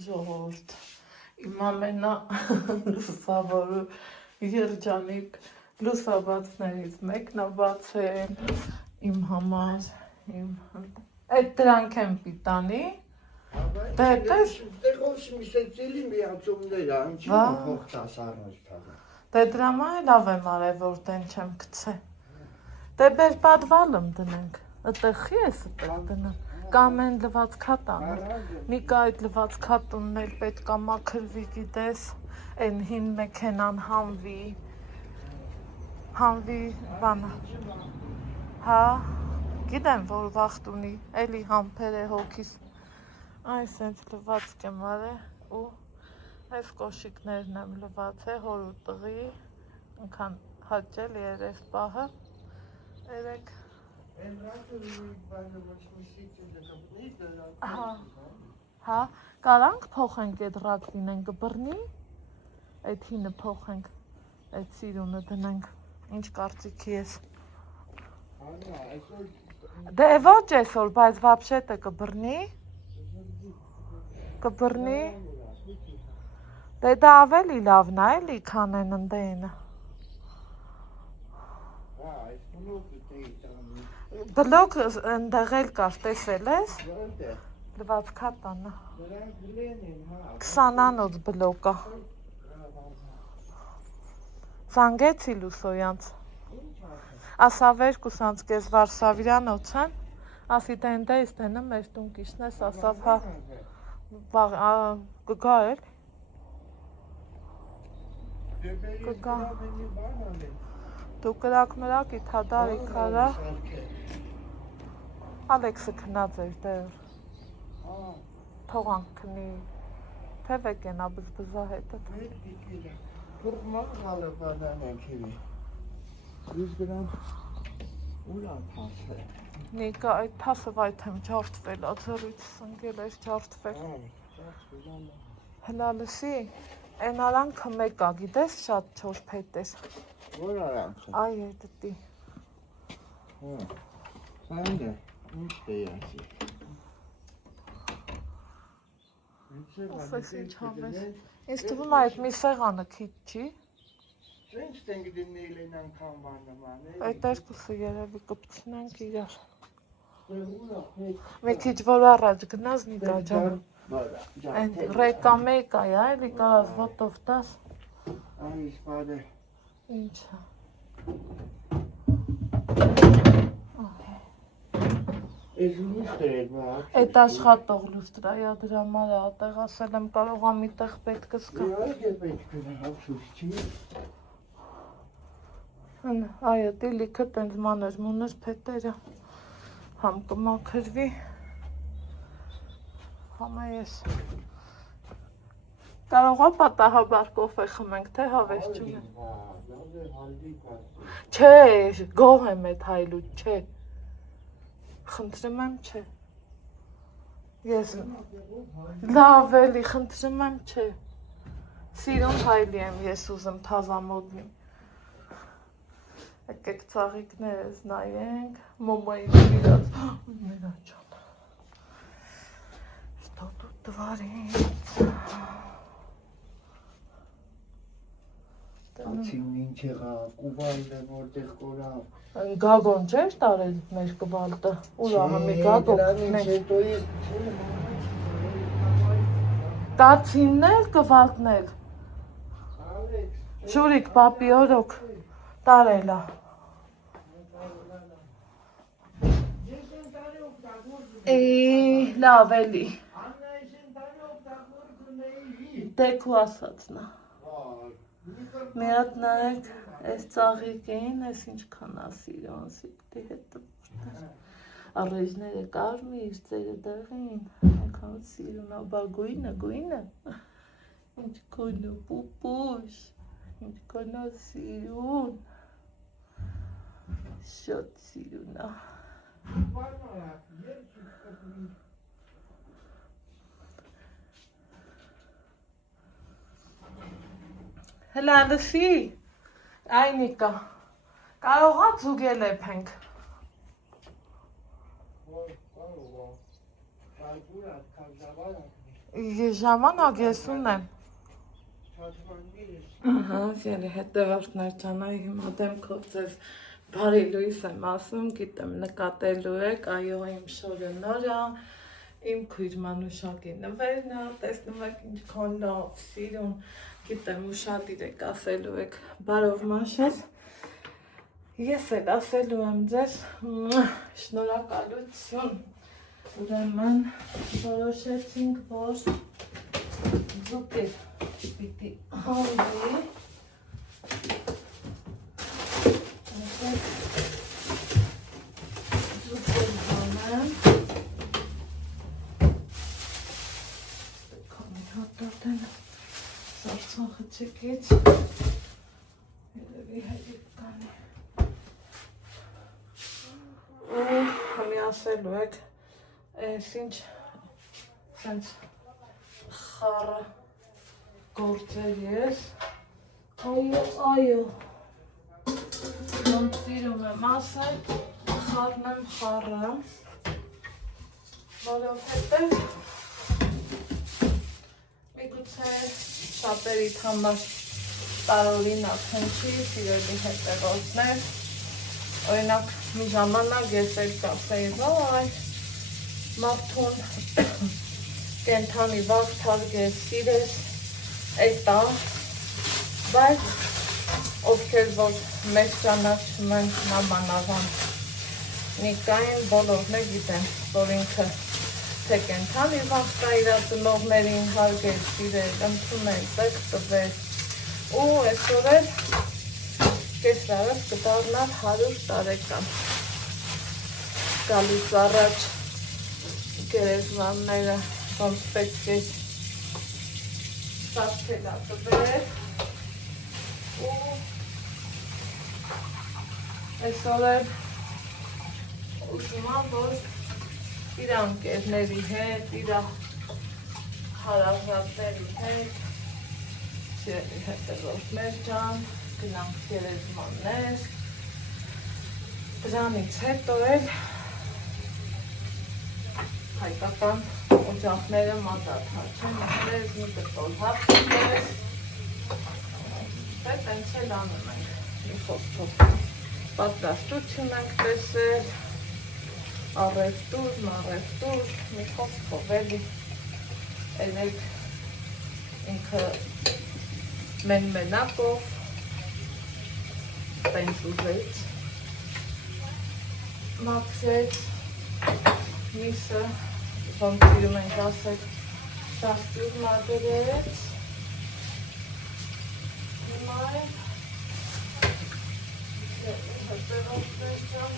Ժողովուրդ, իմ ամենալուսավոր երջանիկ լուսաբացներից մեկն է բացել իմ համար, այդ դրանք են պիտանի, դե դրամա լավ եմ արել, որ տեն չեմ կցե, դե բեր պատվալում դնենք, ըտեղ խի ես ըտեղ դնեմ, կամ են լված կատանը, նիկա այդ լված կատունն էլ պետք է մաքրվի գիտես, են հին մեքենան հանվի բանը, հա, գիտեմ, որ վաղտ ունի, էլի համպեր է հոգիս, այս ենք լված կեմ արել ու այս կոշիկներն եմ լված է հոր ու տղի, ընքան հաճել երև պահը, երեք, հա, կարանք փոխենք այդ ռակվին են կբրնի, այդ հինը փոխենք, այդ սիրունը դնենք, ինչ կարծիքի ես, դե ոչ այսօր, բայց վապշետը կբրնի, դե դա ավելի լավն է էլի, քան են ընդենը, բլոկ ընդեղել կար, տեսել ես, լված կատանը, 20-անոց բլոկա, զանգեցի լուսոյանց, ասավ 2-անց կեզ Վարշավիրանոց են, ասի տենտե ես տենը մեր տուն կիշն ես, ասավ հա, կգա էլ, կգա, դու կրակ մրակ իտ հադարի քարա, Ալեքսը քնած էր դեր, թողանք քնի, թևեք են աբզբզա հետը, Նիկա այդ թասը վայթ եմ ջարդվել, ացրից սնգել էր ջարդվել, հլա լսի, են արանքը մեկ ա, գիտես շատ չոր պետ էր, որ արանքը, այ է դտի, սանդը, ինչ դեյասի, ասես ինչ հավես, ինձ թվում այդ մի սեղանը քիչ չի, Ինչ տենք դննել են անգամ բաննման է։ Այդ երկուսը երևի կպցնենք իրար։ Մի քիչ որ առաջ գնաց Նիկա ջան։ Այն ռեկա մեկա է, էլի կարաս ոտով տաս։ Այս բանը։ Ինչ է։ Այս լուստրը է բա։ Այդ աշխատող լուստրայա դրա համար ատեղ ասել եմ կարող ա մի տեղ պետք զգա։ Իհարկե պետք է հապշուց չի։ Այո, տիլիքը տենց մանր մունր փետերը համ կմաքրվի, համա ես կարող ա պատահաբար կոֆե խմենք, թե հավես չունեմ։ Չէ, գոհ եմ էդ հայլուց, չէ, խնդրում եմ, չէ, ես լավ էլի, խնդրում եմ, չէ, սիրուն հայլի եմ ես ուզում թազամոդնի։ Եկեք ծաղիկներս նայենք, մոմայի իրաց, ներա ճան, что тут творится, Ացին ինչ եղավ, կուվալը որտեղ կորավ, Գագոն չէր տարել մեր կվալտը, ուրա համի գագոն, կացիններ կվալտներ, Շուրիկ պապի օրոք տարելա, լավ էլի, դեքու ասացնա, մի հատ նայեք, այս ծաղիկ էին, այս ինչքան ասիրոն սիկտի հետը որտեր, առեժները կարմիր, ծերը դեղին, այնքան սիրուն աբա գույնը, ինչ կոնո պուպուշ, ինչ կոնո սիրուն, շատ սիրուն ա, հլա լսի, այ Նիկա, կարող ա ձուգել էփենք, Ժամանակ ես ունեմ։ Թաթմաննիրս։ Ահա, ելի հետևորդներ ջանայ, հիմա դեմքով ձեզ բարի լույս եմ ասում, գիտեմ նկատելու եք, այո, իմ շորը նորա, իմ քույր Մանուշակի նվերն է, տեսնում եք ինչքան լավ, սիրուն, գիտեմ ուշադիր եք ասելու եք բարով Մաշես, ես էլ ասելու եմ ձեզ շնորհակալություն, ուրեմն որոշեցինք, որ զուգեր պիտի հանվի, զուգեր հանեմ, քանի հատատեն սարցախը չեկեց, երևի հետիք կանի, ու համի ասելու եք, ես ինչ սենց խառը գործեր ես, այո, ոնց սիրում եմ ասել, խառն եմ խառը, որովհետև միգուցե շատերիդ համար տարօրինակ հնչի, սիրելի հետևորդներ, օրինակ մի ժամանակ ես էլ կասեի, վայ, մարդուն կենթանի վաղ թարգես, սիրես, էտա, բայց ովքեր որ մեզ ճանաչում են նամանավան Նիկային բոլորն է գիտեն, որ ինքը թե կենթանի վաղ կա իրա ծնողներին հարգել, սիրել, ընդունել, տեղ տվել ու այսօր էլ կեսրարով կդառնալ 100 տարեկան գալուց առաջ գերեզմանները ոնց պետք է սարքելա տվել ու այսօր էլ ուզում եմ, որ իր ընկերների հետ, իր հարազատների հետ, սիրելի հետևորդներ ջան, գնանք գերեզմաններ, դրանից հետո էլ հայկական օջախները մատաթաչեն, ես մի կտոր հապտես, դե տենց էլ անում ենք, մի խոսքով, պատրաստություն ենք տեսել, առևտուր, մարևտուր, մի խոսքով էլի, էլեք ինքը մենակով, տենց ուզեց, մաքրեց, միսը, ոնց սիրում ենք ասել, դաստյուր մագրեց, հիմա էլ հետևորդներ ջան,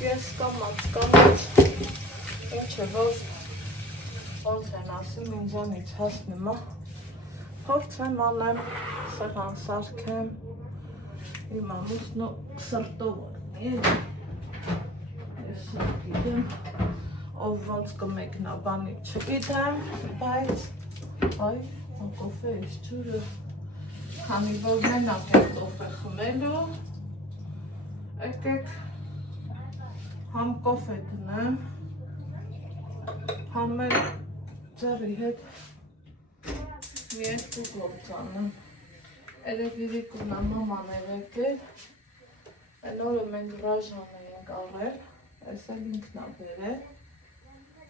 ես կամաց, ինչ է, որ ոնց են ասում, ինձանից հասնում է, փորձեմ անեմ, սեղան սարքեմ, իմ ամուսնու սրտով ես գիտեմ, ով ոնց կմեկնա բանի չգիտեմ, բայց, այ, կոֆե ես ջուրը, քանի որ մենակ եմ կոֆե խմելու, եկեք համ կոֆե դնեմ, համ էլ ձեռի հետ մի երկու գործ անեմ, երևի կունա մաման էր եկել, այն օրը մենք ռաժան էինք առել, այս էլ ինքն է բերել,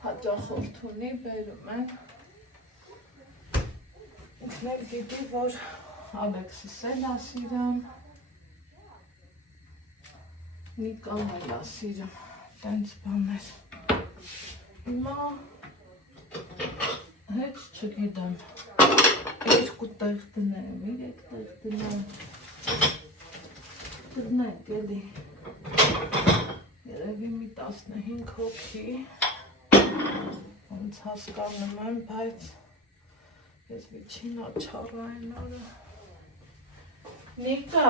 հաճախորդ ունի, բերում են, ինքն էլ գիտի, որ Ալեքսիս էլ է սիրում, Նիկան էլ է սիրում, տենց բաներ, հիմա հետ չգիտեմ, երկու տեղ դնեմ, երեք տեղ դնեմ, դնենք էլի, երևի մի 15 հոգի, ոնց հասկանում եմ, բայց ես վիճին աչառա են օրը, Նիկա,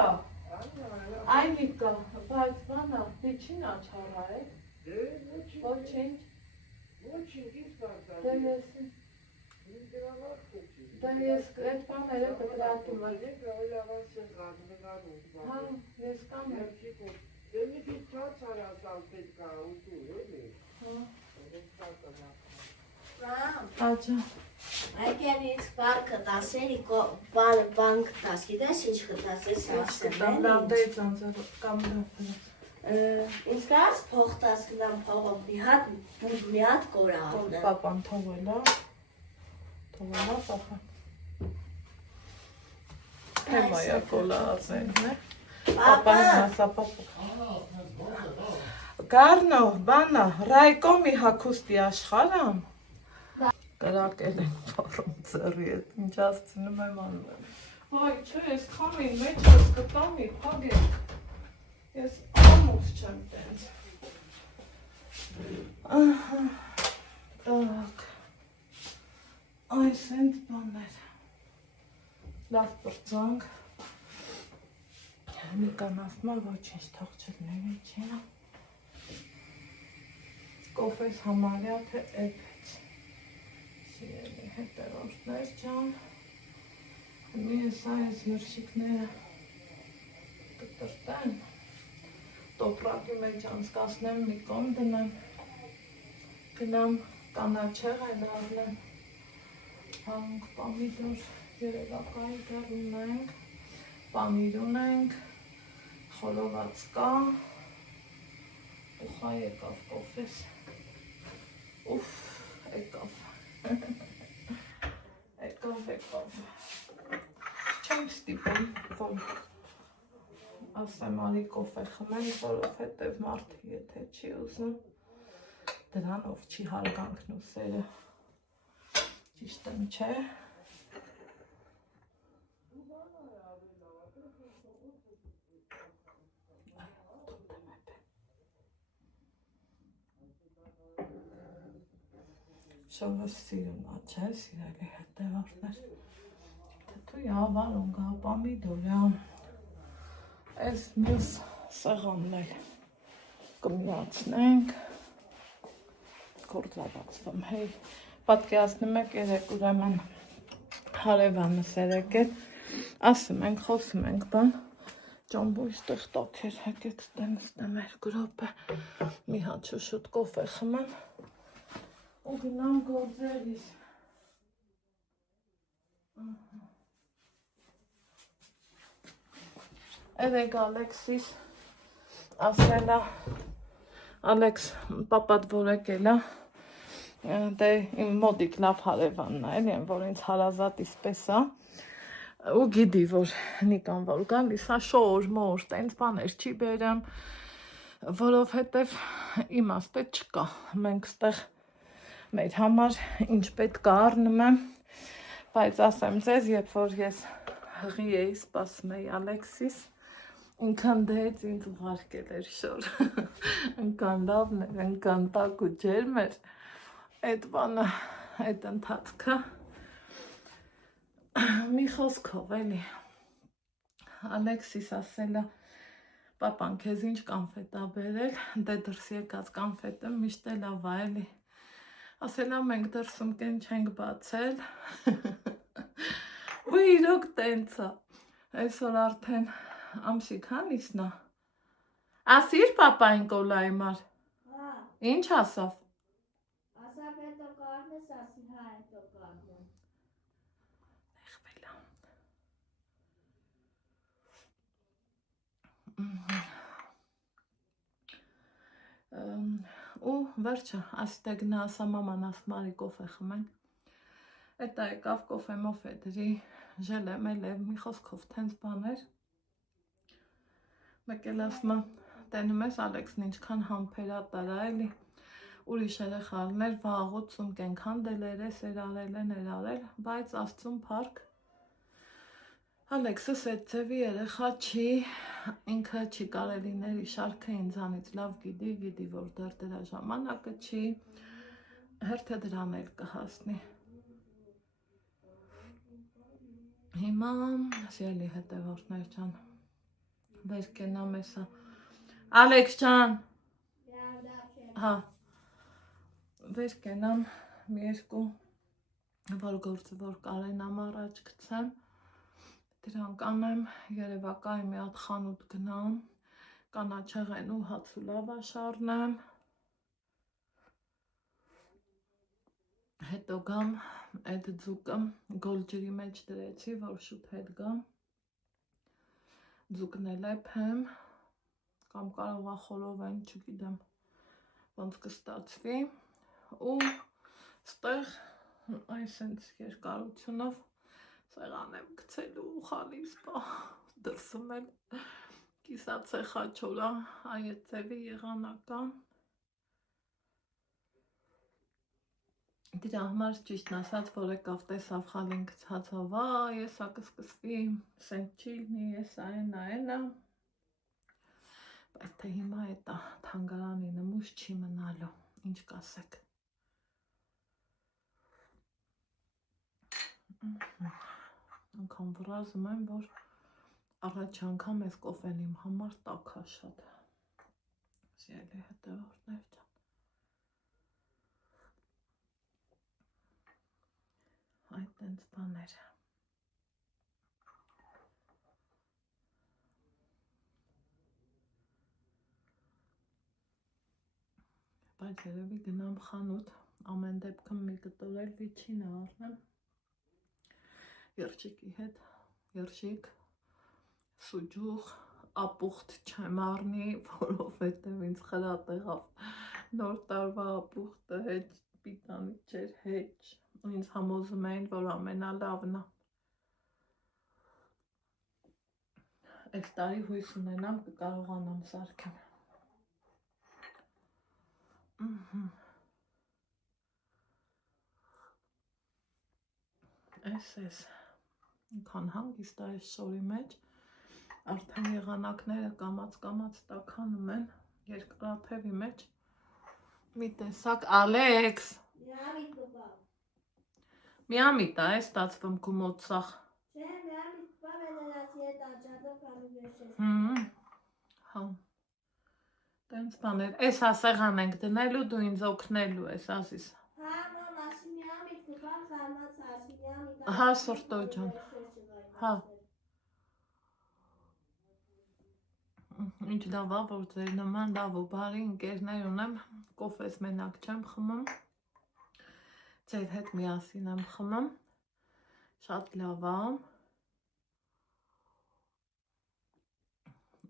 այ Նիկա, բայց բանա, վիճին աչառա է, ոչինչ, դե եսին, Դա ես այդ բաները կտրատում եմ։ Հա, ես կամ եմ։ Աճա։ Եկելից բանկը տասերի բանկ տաս, գիտես ինչ կտաս ես ասել Դանդեից անձար կամ դրապրած։ ինձ կաս փող տաս կնամ փողով մի հատ կորա ապնեմ Պապան թողելա պապան Թեմայա կոլա ասեն, է։ Պապան հասա պապա Գարնո, բանա, ռայկոմի հակուստի աշխարամ Կրակել են պարում ծրի հետ, ինչ ասցնում եմ անում եմ Հայ, չէ, ես քամին մեջ ես կտամի, պագեք Ես ամուս չեմ տենց Տակ Այս ընդ բաններ Լավ պրծանք Նիկան ասմա ոչինչ թող չլների չինա Կոֆես համարյա թե էպեց Սիրելի հետևորդներ ջան Մի հեսա ես երշիկները կտրտեն Տոպրակի մեջ անցկացնեմ մի կոմ դնեմ Գնամ կանաչեղ են առնեմ Հանք պամիդոր երևակայի դեր ունենք Պամիր ունենք Խորոված կա Ուխա եկավ կոֆես Ուֆ, եկավ Եկավ Չեմ ստիպում, որ ասեմ արի կոֆե խմեմ, որովհետև մարդը եթե չի ուզում դրանով չի հարգանքն ու սերը ճիշտ եմ չէ Շովը սիրում աչե, սիրելի հետևորդներ Թթու ավարում գա պամիդորյա Այս մյուս սեղանն էլ կմիացնենք Գործավացվում հեյ Պատկերացնում եք երեք ուրեմն հարևանս երեկել Ասում ենք, խոսում ենք բան Ճամբույս տեղ տաքեր հեկեք ստեմ երկու րոպե Մի հատ շուշուտ կոֆե խմեմ ու գնամ գործերիս Երեք Ալեքսիս ասելա Ալեքս պապատ որ եկել է դե իմ մոդիկ լավ հարևանն է էլի որ ինձ հարազատիս պես է ու գիտի որ նիկան որ գալիս է շոր մոր տենց բաներ չի բերեմ որովհետև իմաստը չկա մենք ստեղ մեր համար ինչ պետք է առնում եմ բայց ասեմ ձեզ երբ որ ես հղի էի սպասում էի Ալեքսիս ինքան դեից ինձ ուղարկել էր շոր ընկան լավն էր ընկան տակ ու ջերմ էր այդ բանը այդ ընթացքը մի խոսքով էլի Ալեքսիս ասելա պապան քեզ ինչ կանֆետ ա բերել դե դրս եկած կանֆետը միշտ էլ ա էլի ասելա մենք դրսում կեն չենք բացել ու իրոք տենց է այսօր արդեն ամսի քանիսն է ասիր պապային կոլայի մար ինչ ասավ ասավ հետո կարնես ասի հա հետո կարնեմ ու վերջը ասիտե գնա ասա մաման ասում արի կոֆե խմենք Էտա եկավ կոֆե մոֆե դրի ժելե մելե մի խոսքով տենց բաներ մեկ էլ ասում տենում ես Ալեքսն ինչքան համբերա տարա էլի ուրիշ երեխաներ վաղուց կենքան դելեր է սերարել են ներարել բայց աստծուն փառք Ալեքսս այդ ձևի երեխա չի ինքը չի կարելիների շարքը ինձանից լավ գիտի որ դրա ժամանակը չի հերթը դրան էլ կհասնի Հիմա սիրելի հետևորդներ ջան վեր կենամ էսա Ալեքս ջան հա վեր կենամ մի երկու որ գործը որ կարենամ առաջ գցեմ, դրանք անեմ, երևակայի մի հատ խանութ գնամ, կանաչեղեն ու հաց ու լավաշ առնեմ, հետո գամ այդ ձուկը գոլ ջրի մեջ դրեցի, որ շուտ հետ գամ, ձուկն էլ էփեմ, կամ կարողա խորովեն, չգիտեմ, ոնց կստացվի, ու ստեղ այսենց երկարությունով սեղան եմ գցելու խալիս պա, դրսում էլ կիսացե խաչորա, այդ ձևի եղանակա, դրա համար ճիշտն ասած, որ եկավ տեսավ խալին գցածա, վա, եսա կսկսվի, սենց չի լինի, եսա այնա, բայց թե հիմա էտա թանգարանի նմուշ չի մնալու, ինչ կասեք։ Անգամ վրազում եմ, որ առաջ անգամ ես կոֆեն իմ համար տակա շատ, սիրելի հետևորդներ ջան, այդ տենց բաներ, բայց երևի գնամ խանութ, ամեն դեպքում մի կտորել վիճինը առնեմ, երջիկի հետ, երջիկ, սուջուղ, ապուղտ չեմ առնի, որովհետև ինձ խրատ եղավ նոր տարվա ապուղտը հետ պիտանի չէր հետ, ու ինձ համոզում էին, որ ամենալավն է, այս տարի հույս ունենամ կկարողանամ սարքեմ, այս Քան հանգիստ այս շորի մեջ, արդեն եղանակները կամաց տաքանում են, երկրաթևի մեջ, մի տեսակ, Ալեքս, միամիտ է ստացվում գումոտ սաղ, տենց բաներ, ես ասեղան ենք դնելու, դու ինձ օգնելու ես, ասիս, հա սորտո ջան, հա, ինչ լավ է, որ ձեր նման լավ ու բարի ընկերներ ունեմ, կոֆես մենակ չեմ խմում, ձեր հետ միասին եմ խմում, շատ լավ է,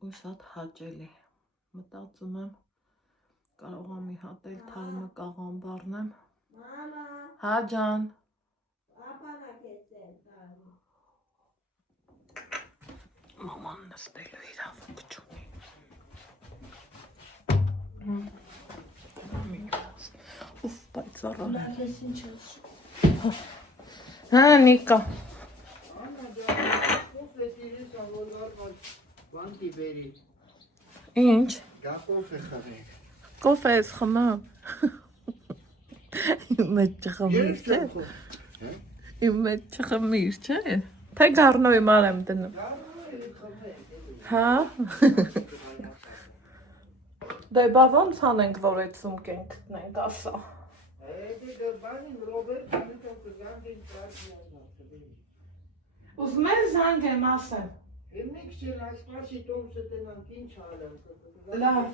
ու շատ հաճելի, մտածում եմ, կարող եմ մի հատ էլ թարմը կաղան բառնեմ, հա ջան, մաման նստելու իրավունք չունի, ուֆ, բայց առան եմ, հա Նիկա, ինչ, կոֆե ես խմամ, իմ մեջ չխմիր չէ, իմ մեջ չխմիր չէ, թե գարնոյի մար եմ դնում, հա, դե բա ոնց անենք, որ այդ սումք ենք գտնենք, ասա, ուզում ես զանգ եմ ասեմ, լավ,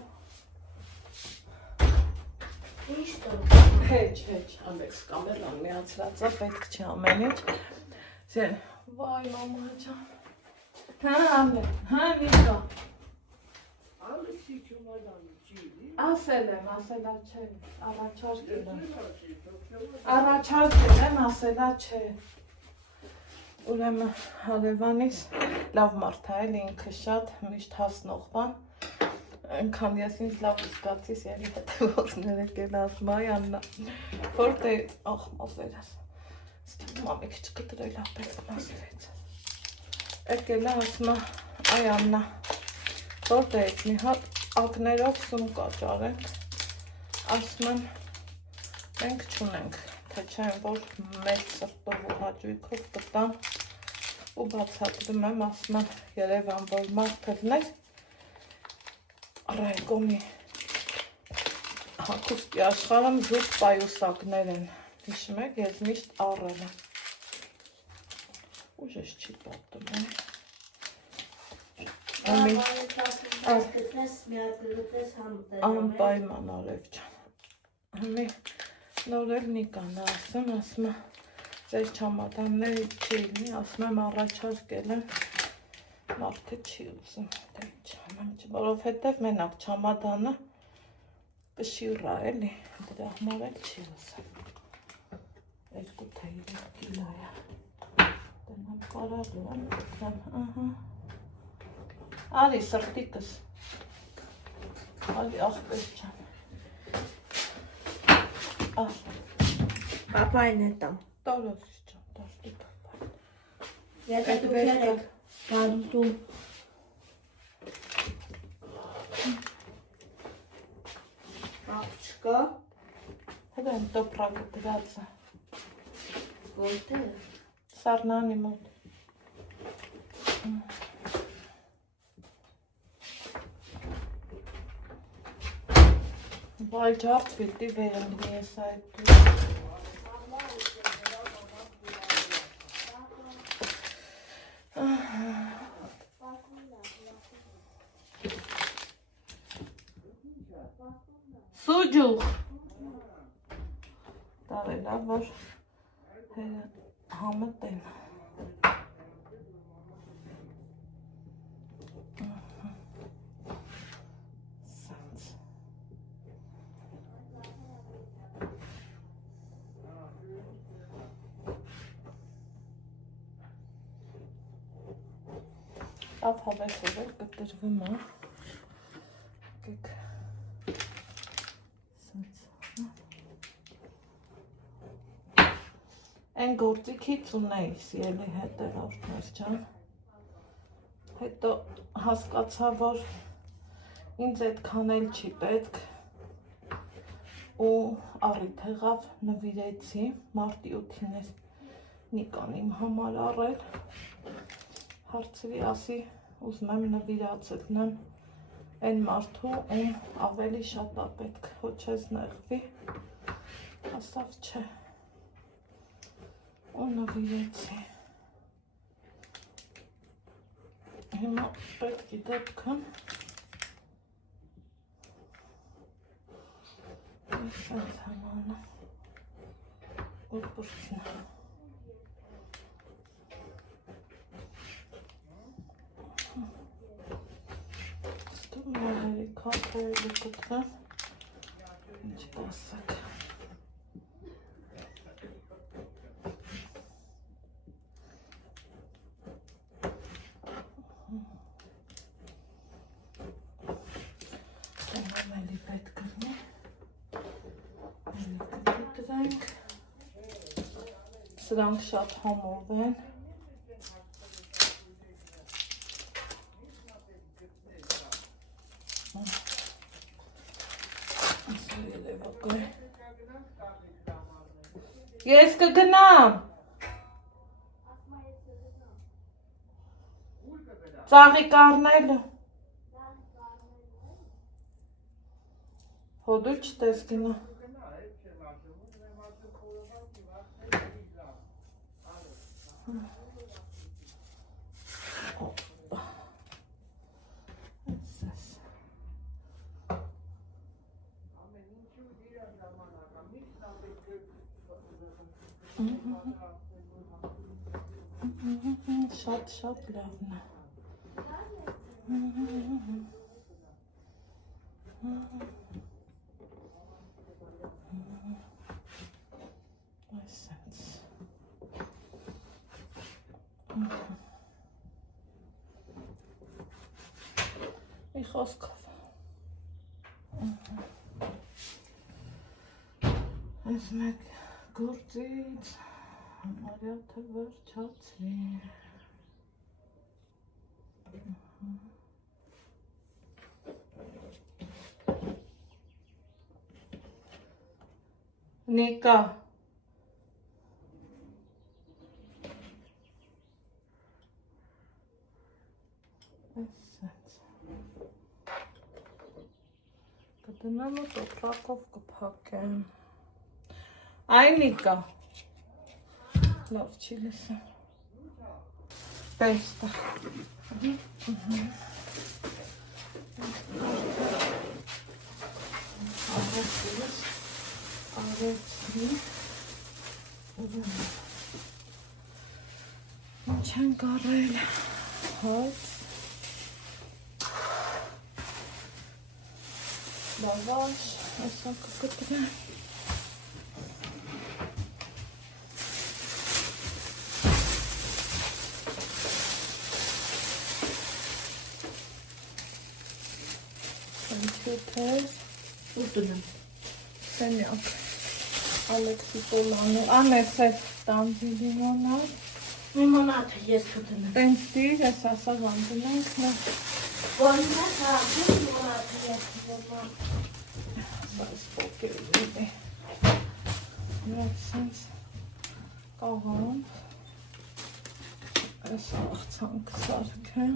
հեչ, Ալեքս կամերան միացրած է, պետք չի ամեն ինչ, վայ մամա ջան, հա Ալեք, հա Նիկա, ասել եմ, ասելա չէ, առաջարկել եմ, ասելա չէ, ուրեմն հարևանիս լավ մարդ է, ինքը շատ միշտ հասնող բան, Ընքան ես ինձ լավ զգացի սերի հետևորդներ եկել ասում, այ Աննա, որտե, ախ մազերս, ստիպում ամի քիչ կտրել ապետ մազերից, եկել ասում, այ Աննա, որտե եք մի հատ ակներով սում կաճարենք, ասում եմ, մենք չունենք, թե չեն, որ մեծ սրտով ու հաճույքով կտամ ու բացատրում եմ, ասում եմ, երևան, որ մարդը լներ, Ռայկոմի հագուստի աշխարհում զուտ պայուսակներ են, Հիշում եք, ես միշտ առել եմ։ Ուժես չի պատում, անպայման արև չան։ Հիմի նորել Նիկան ասում է, ձեր չամադանները չի լինի, ասում եմ առաջարկել եմ, մարդը չի ուզում, դե չանեմ, որովհետև մենակ չամադանը կշիռա էլի, դրա համար էլ չի ուզում, 2 թե 3 կիլո է, դենամ կարալու եմ, արի սրտիկս, արի աղբեր չան, Պապային է տամ։ տարոզիս չան, տաշտի պապային, Եթե դուք երեք բանդում աղջկա, հետո եմ տոպրակը դրած է, որտե՞ղ։ սառնանի մոտ, Վայ ջարդ պիտի վերընգնի ես այդ դու։ Սուջուղ։ Տարելա, որ համըտեն։ Ավ հավեսով էլ կտրվում է, կեք են գործիքից ունեիս ելի հետեր արդներ ճան, հետո հասկացա, որ ինձ այդքան էլ չի պետք ու առիթ եղավ նվիրեցի, մարտի 8-ին ես Նիկան իմ համար առել, հարցրի ասի ուզում եմ նվիրացնեմ այն մարդու, ում ավելի շատ է պետք, ոչ ես նեղվի, ասավ չէ, ու նվիրեցի, հիմա պետքի դեպքն, ես այդ համանը, ու բրցնեմ, Մաների կապրելի կտրեմ, ինչ կասեք, դենամ էլի պետ կրնի, էլի կտրենք, սրանք շատ համով են, Ես կգնամ, ծաղիկ առնելու, հոդու չտես գնա, շատ լավն է, այսենց, մի խոսքով, այս մեկ գործից Մարյաթը վերջացվի, Նիկա, այսենց, կդնեմ ու տոպրակով կփակեմ, Այնիկա։ Լավ չի լսում։ Տեստա։ Արեցի։ Ինչ են կարել։ Հոց։ Լավաշ, ասա կկտրեմ։ Կոմպյուտեր։ Ուտում։ Սենյակ։ Ալեքսի Պոլանու։ Անես էդ տանձի լիմոնադ։ Լիմոնադը ես ուտում։ Տենց դիր, ես ասա վանդունենք նա։ Որնա լիմոնադը ես ուտում։ Բայց պոկերին է։ Նոց սենց կաղան։ Այս աղցանք սարքեմ։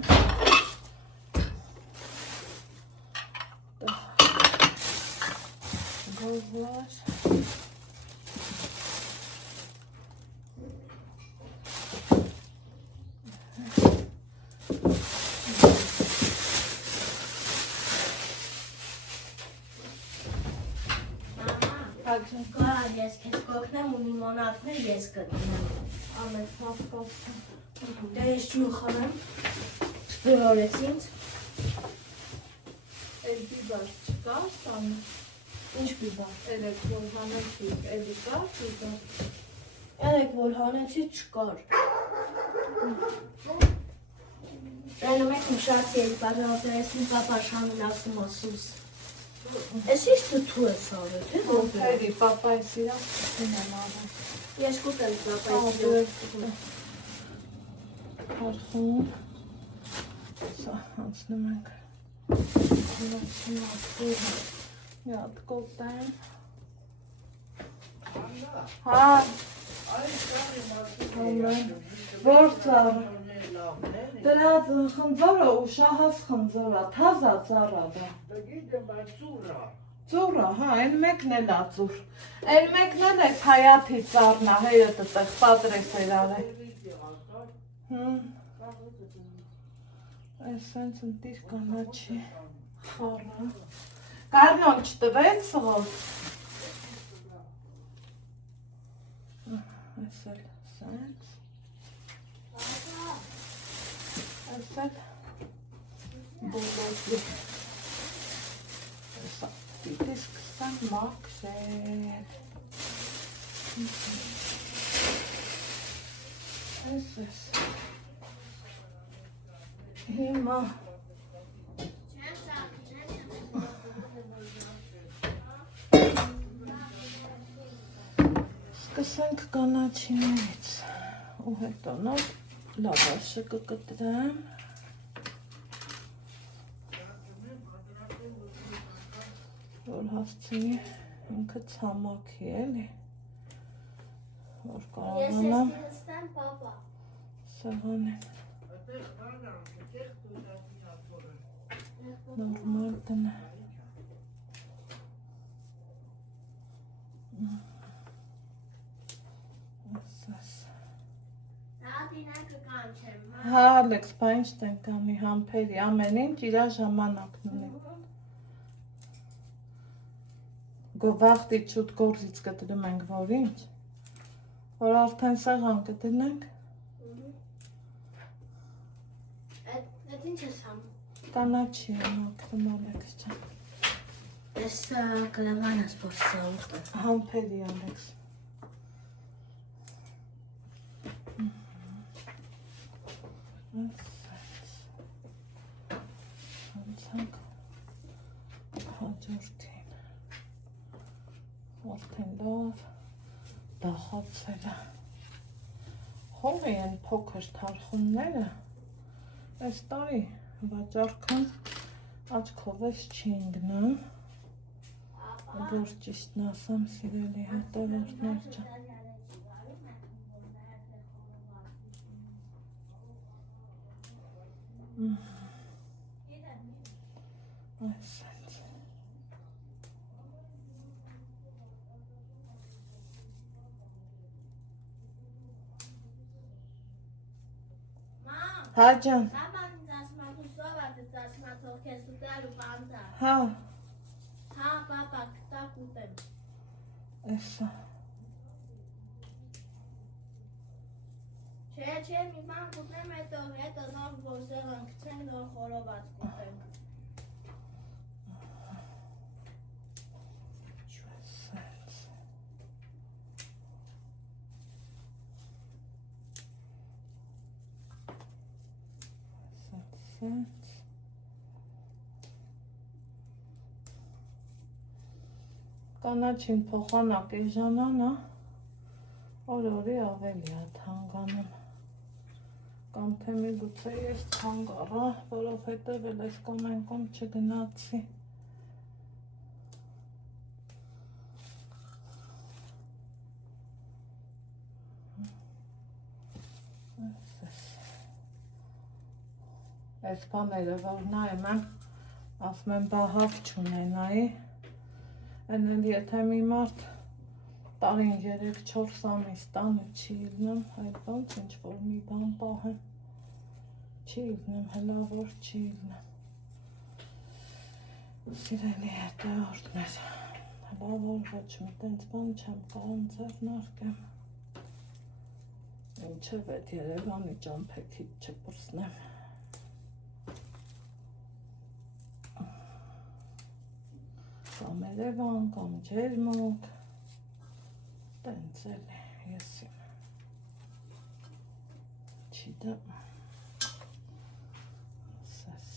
Գոզար։ Կարան ես քեզ կօգնեմ ու լիմոնադներ ես կտնեմ։ Ամեն հասկացա։ Դե ես ջուր խորեմ։ Ստորորեց ինձ։ Էլ բիբար չկար տանը։ Ինչ բիբար։ Երեք որ հանեցի, էլի կար բիբար։ Երեք որ հանեցի չկար։ Դրանով եք շատ ետ բաժանոտներ ես մի պապաշանուն ասում ասուս։ Ես ինչ թու ես արել, թե որտեղ։ Հերի պապայի սիրած կտին եմ արել։ Ես կուտել պապայի սիրած։ Արխում։ Սա հանցնում ենք։ Նոչին ատկով։ Մի հատ կոտեմ։ Հա։ Որ ծառը։ Դրա խնձորը ու շահած խնձորա, թազա ծառա դա։ Ծուռա, հա, այն մեկն էլ ա ծուռ։ Այն մեկն էլ էս հայաթի ծառնա, հերը տտեղ պատրես էր արել։ Այս սենց ընտիր կանաչի խառը։ Կարնոն չտվեց սղով։ Այս էլ սենց։ Այս էլ բոլոտի։ Սա պիտի սկսեմ մաքրել։ Այս։ Հիմա սկսենք կանաչիներից ու հետո նոր լավաշը կկտրեմ։ Որ հասցնի ինքը ցամաքի էլի, որ կարողանամ սեղանին նորմալ տնը։ Հա, Ալեքս, բա ինչ տենք կանի համպերի, ամեն ինչ իրա ժամանակն ունի։ Գովաղտի չուտ գործից կտրում ենք, որ ինչ, որ արդեն սեղան կտրնենք։ Այդ ինչ ես համ։ Կանաչի եմ ակրում Ալեքս չան։ Ես կլավան ես պորսա ուտը։ Համպերի Ալեքս։ Անցանք հաջորդին, արդեն լավ դախացել է, հողի են փոքր թարխունները, այս տարի վաճառքում աչքով ես չի ընգնում, որ ճիշտն ասեմ սիրելի հետևորդներ չան։ Այս Հա ջան։ Մաման ինձ ասում է դու սովա դες ասում է թող քեզ ուտել ու բանտա։ Հա, Հա, պապա, կտակ ուտեմ։ էսա։ Չէ, մի բան կուտեմ, հետո նոր գործեղան գցենք, նոր խորոված կուտենք։ Կանաչին փոխանակ էժանանա, օրորի ավելի է թանկանում, կամ թե մի գուցե ես թանկ առա, որովհետև էլ այս կոմենկոմ չգնացի։ Այս բաները, որ նայում եմ, ասում եմ բահավ չունենայի, են էլ եթե մի մարդ տարին 3-4 ամիս տանը չի իլնում, այդ ոնց ինչ-որ մի բան պահեմ, չի իլնում, հլա որ չի իլնում, սիրելի հետևորդներ, հլա որ ոչ մի տենց բան չեմ կարում ձեռնարկեմ, ինչև էդ Երևանի ճամփեքից չպրսնեմ, կամ Երևան, կամ ջերմոք, տենց էլ է, ես իմ, չի դա, սես,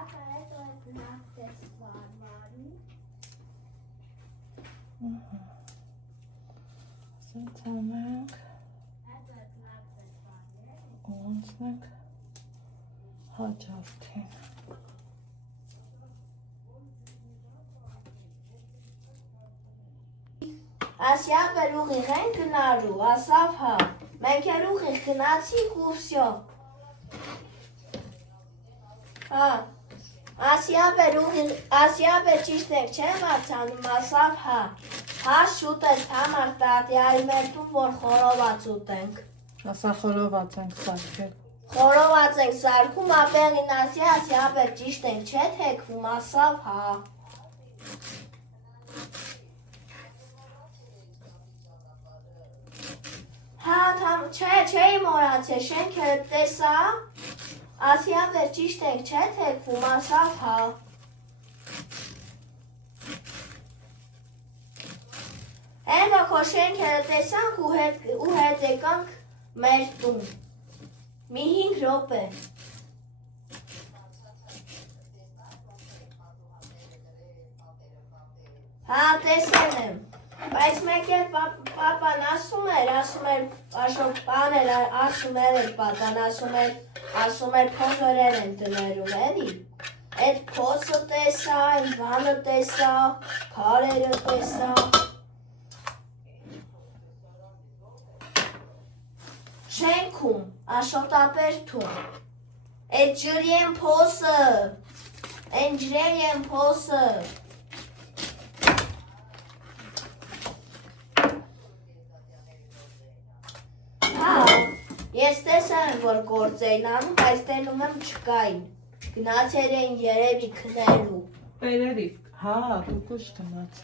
Ահա հետո այդ նավտես վարվարի, սենց անենք, հետո այդ նավտես վարվարի, ու անցնենք հաջորդին, Ասյա բեր ուղիղ են գնալու, ասավ հա, մենք էլ ուղիղ գնացինք ու վսյո, հա, ասյա բեր ճիշտ եք չեմ արձանում, ասավ հա, հա շուտ ես համար տատյարի մերտում, որ խորոված ուտենք, ասա խորոված ենք սարքել, խորոված ենք սարքում, ապեղին ասյա բեր ճիշտ ենք չէ թեքվում, ասավ հա, Հա, չէի մորացել, շենքերը տեսա, ասյա բեր ճիշտ ենք չէ թեքվում, ասավ հա, Հետո քո շենքերը տեսանք ու հետ եկանք մեր տուն, մի 5 րոպե, հա տեսել եմ, բայց մեկ էլ պապան ասում էր, բաներ ասում էր պատան, ասում էր փոզորել են տներում, էլի, այդ փոսը տեսա, այն բանը տեսա, քարերը տեսա, շենքում, Աշոտապերտում, այդ ջրի են փոսը, այն ջրերի են փոսը, Ես տեսել եմ, որ գործեին անում, բայց տենում եմ չկային, գնացել էին երևի քնելու, Պերերի, հա, դու կուշ գնաց,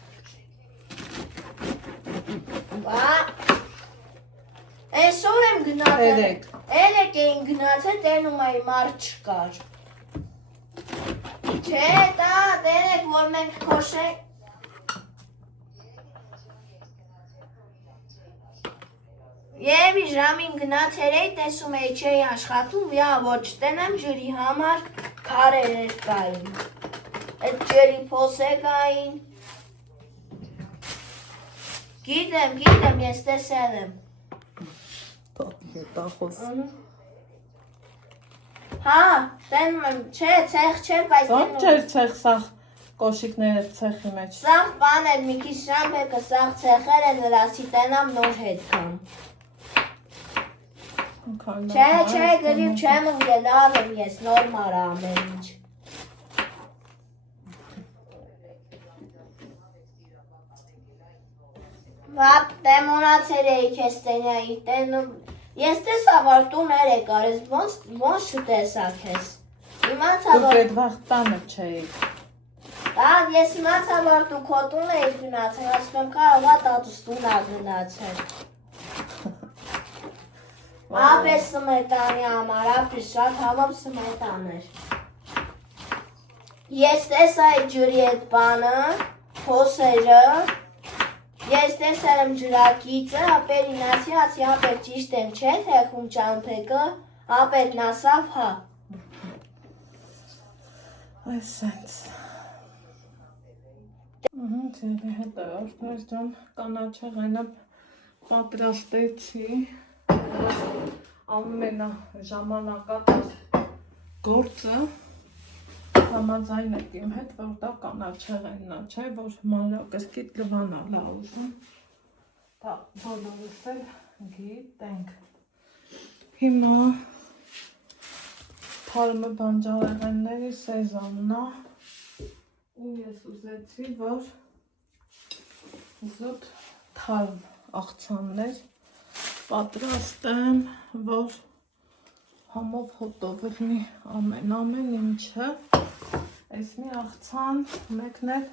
Այսօր եմ գնացել, Երեկ. երեկ էին գնացել, տենում էի մարդ չկար, չէ, դա դերեք, որ մենք քոշենք, Երևի ժամին գնացել էի, տեսում էի չէի աշխատում, որ չտենեմ ջրի համար քարեր կային, այդ ջրի փոսե կային, գիտեմ, ես տեսել եմ, հետախոս, հա, տենում եմ, չէ, ցեխ չէ, բայց ոնց չէր ցեխ սաղ կոշիկները ցեխի մեջ, Սաղ բան էր, մի քիչ շամբեկը սաղ ցեխեր են լրացի տենամ նոր հետ կամ, Չէ, գրիվ չեմ ընգել, արեմ ես, նորմալ ամեն ինչ, Վապ, դե մոնացել էի քեզ տենյայի, Ես տեսա, որ տուներ եկար, ես ոնց չտեսա քեզ։ Իմացա, Դու որ այդ վաղ տանը չէիք։ ես իմացա, որ դու քո տուն էիր գնացել, ասում եմ կարող է տատուս տուն ա գնացել։ Ապրես սմետանի համար, ապրես շատ հավով սմետան էր։ Ես տեսա այդ ջրի այդ բանը, հոսերը, ես տեսել եմ ջրակիցը, ապեր ինացի, ասի ապեր ճիշտ եմ չէ, թեխում ճամպեկը, ապեր նասավ հա։ Այս սենց։ Ձերի հետ է, որդներ ջան, կանաչեղենը պատրաստեցի, ամենա ժամանակատար գործը, համաձայն եք իմ հետ, որ դա կանաչեղենն է, չէ, որ մանրակրկիտ լվանալ է ուզում, դա բոլորս էլ գիտենք։ Հիմա թարմը բանջարեղենների սեզոնն է, ու ես ուզեցի, որ զուտ թարմ աղցաններ պատրաստեմ, որ համով հոտով լինի ամեն ինչը, այս մի աղցան, մեկն էլ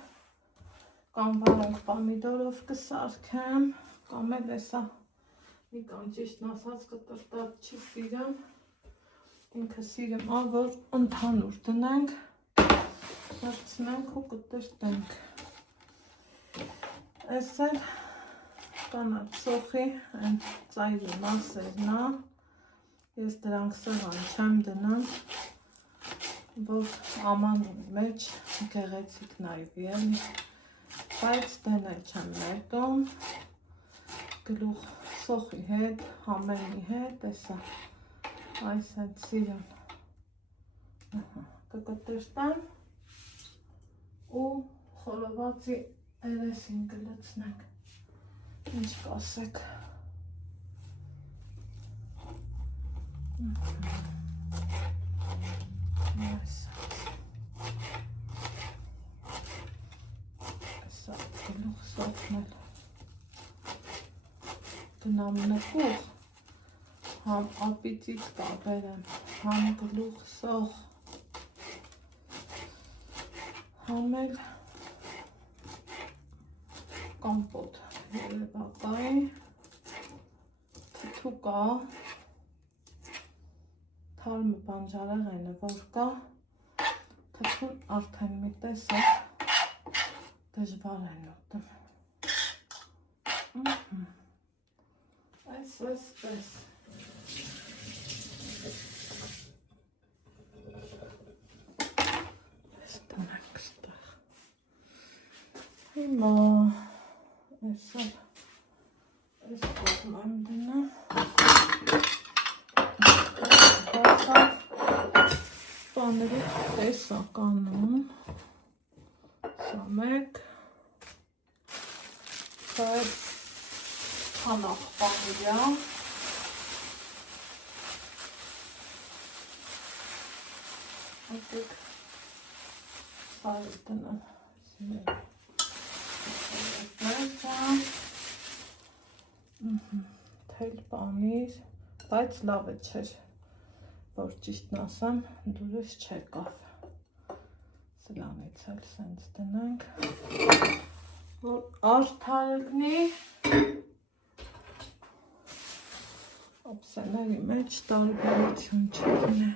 կամ վարունգ պամիդորով կսարքեմ, կամ էլ էսա մի կամ ճիշտն ասած կտրտած չի սիրեմ, ինքը սիրեմ, որ ընդհանուր դնենք, վերցնենք ու կտրտենք։ Այս էլ կանաչ սոխի այն ծայրի մասերն է, ես դրանք սեղան չեմ դնում, որ ամանին մեջ գեղեցիկ նայվի էլի, բայց դնել չեմ ներդում, գլուխ սոխի հետ, համենի հետ, էսա, այս այդ սիրան կկտրտեմ ու խորովածի երեսին կլցնենք, ինչ կասեք։ Էսա գլուխ սոխն էլ գնամ նկուղ, համ ապիծից կաբերեմ, համ գլուխ սոխ, համ էլ կամպոտ երևակայի, թթու կա, թարմը բանջարեղենը որ կա, թթուն արդեն մի տեսակ դժվար են ուտում։ Այսպես։ Այս տնենք ստեղ։ Հիմա այսօր այս կողմեմ դնեմ։ Բացավ բաների տեսականում։ Սա մեկ։ Սա հանախ պանիրյա։ Ատեք սա դնեմ։ Թել պանիր, բայց լավ է չէր, որ ճիշտն ասեմ, դուրս չեկավ։ Սրանից էլ սենց դնենք, որ արդարգնի, ապսեների մեջ տարբերություն չգնե։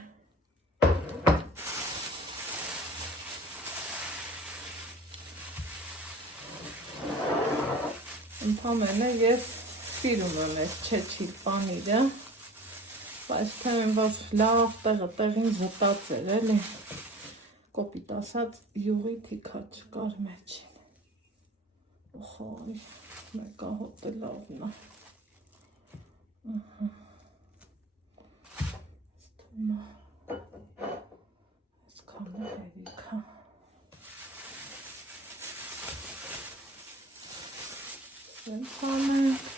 Ընդամենը ես սիրում եմ այս չեչիլ պանիրը, բայց թեմ որ լավ տեղին զտած էր էլի, կոպիտ ասած յուղի թիքա չկար մեջին, ուխոյ, մեկա հոտը լավն է, ստումա, այս կանը հերիքա, սենց անենք,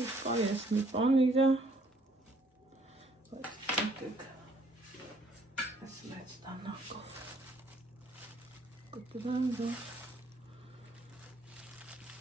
Ուսկա ես մի պանիրը, բայց եկեք ես մեծ տանակով կտրեմ, որ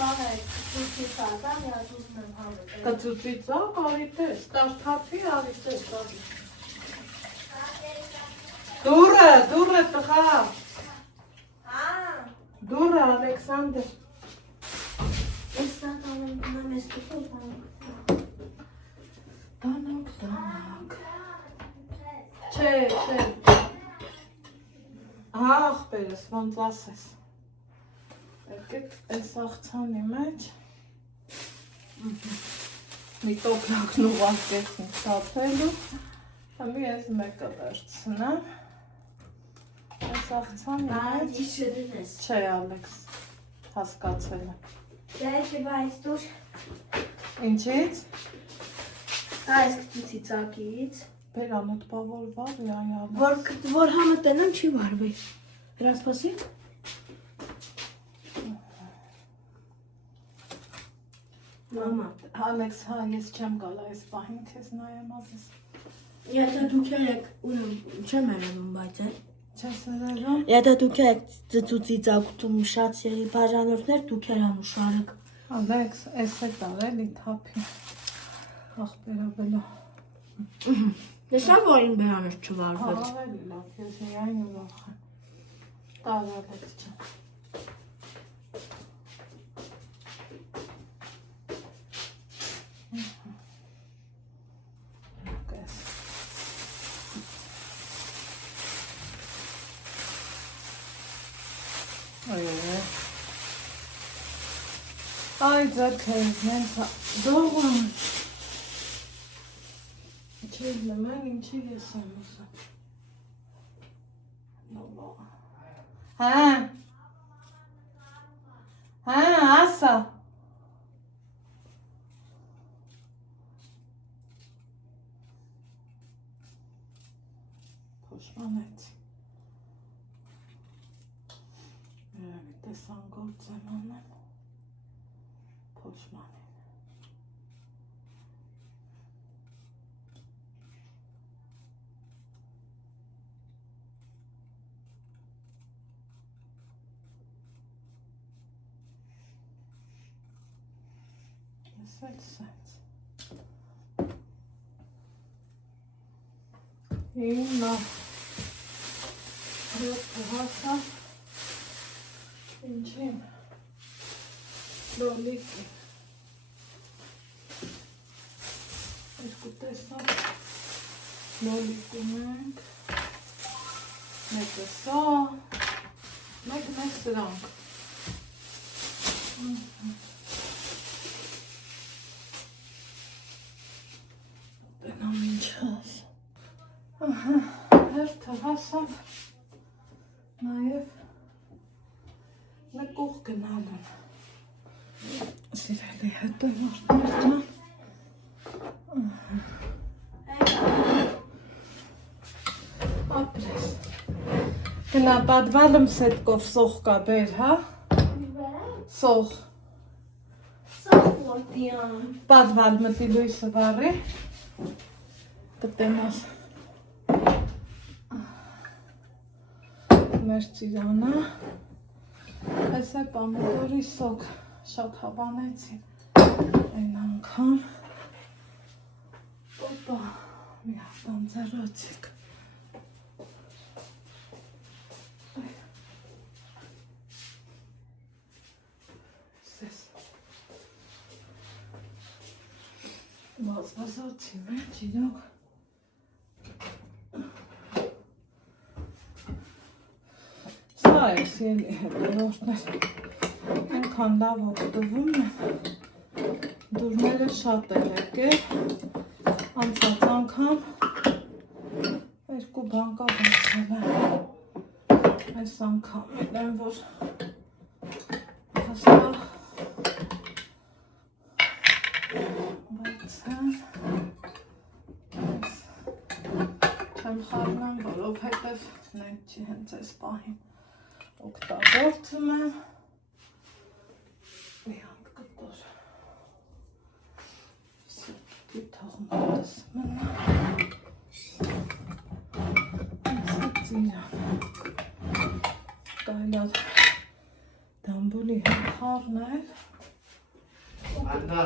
բաներ ծուցի ծածան, ես ուզում եմ հավետել։ Կծուցի ծակ, արիտես, տարթափի արիտես, դուրը տղա, դուրը Ալեքսանդր, Ես տանում եմ գնամ ես տուքով տանակ, չէ, աղբերս, ոնց ասես, եկեք այս աղցանի մեջ, մի տոպրակն ուղարկեցին սապելու, համի ես մեկը վերցնեմ, այս աղցանի մեջ, չդնես։ չէ Ալեքս, հասկացել եմ, Դեշի բայց դուր, ինչից, այս կծուցի ծակից, բերանոտ բավորվար է այ որ համը տնեմ չի վարվի, հրասպասի, մամա, Ալեքս, հա, ես չեմ գալ այս պահին քեզ նայեմ ասես, եթե դուք եք ունում չեմ երևում բայց է, չես երևում, եթե դուք եք ծծուցի ծակուտում շատ սերի բաժանորդներ դուք էր անուշարեք, Ալեքս, ես է տարել թափի, աղբերաբելո, Լեսան որին բերանս չվարվեց, ավելի լավ, ես միայն ուրախ եմ, տար Ալեքս չեմ, Այ ձերքերս հենց դողում, չէր նման ինչի ես եմ ուզում, ասա, փոշմանեցի, երևի տեսան գործ եմ անեմ, փոշմանին, ես էլ սենց, իննա, յոթը հասա, ինչին, լոլիկի, երկու տեսակ, լոլիկ ունենք, մեկը սա, մեկն է սրանք, բենամ ինչ հաս, հերթը հասավ, նաև նկող գնալուն, սիրելի հետո մարդներ ապրես, գնա պատվալում սետկով սող կա բեր, հա, սող, պատվալ մտի լույսը վարի, կտենաս, մեր ծիրանը, այս է պամետորի սոկ, շատ հավանեցին, այն անգամ, օպա, մի հատան ձերոցիկ, բազբազոցի մեջ իրոք, սա է սիելի հետևորդներ, այնքան լավ օգտվում են, դուրները շատ են եկել, անցած անգամ երկու բանկա բացել են, այս անգամ են, որ հաստեղ բացեն, չեմ խառնեմ, որով հետև նենք չի հենց այս պահին օգտագործում եմ, մի հատ կտոր, սրտի թողնոտս մնա, այսը ծիրան, կայլատ դամբուլի հետ խառնել, Աննա,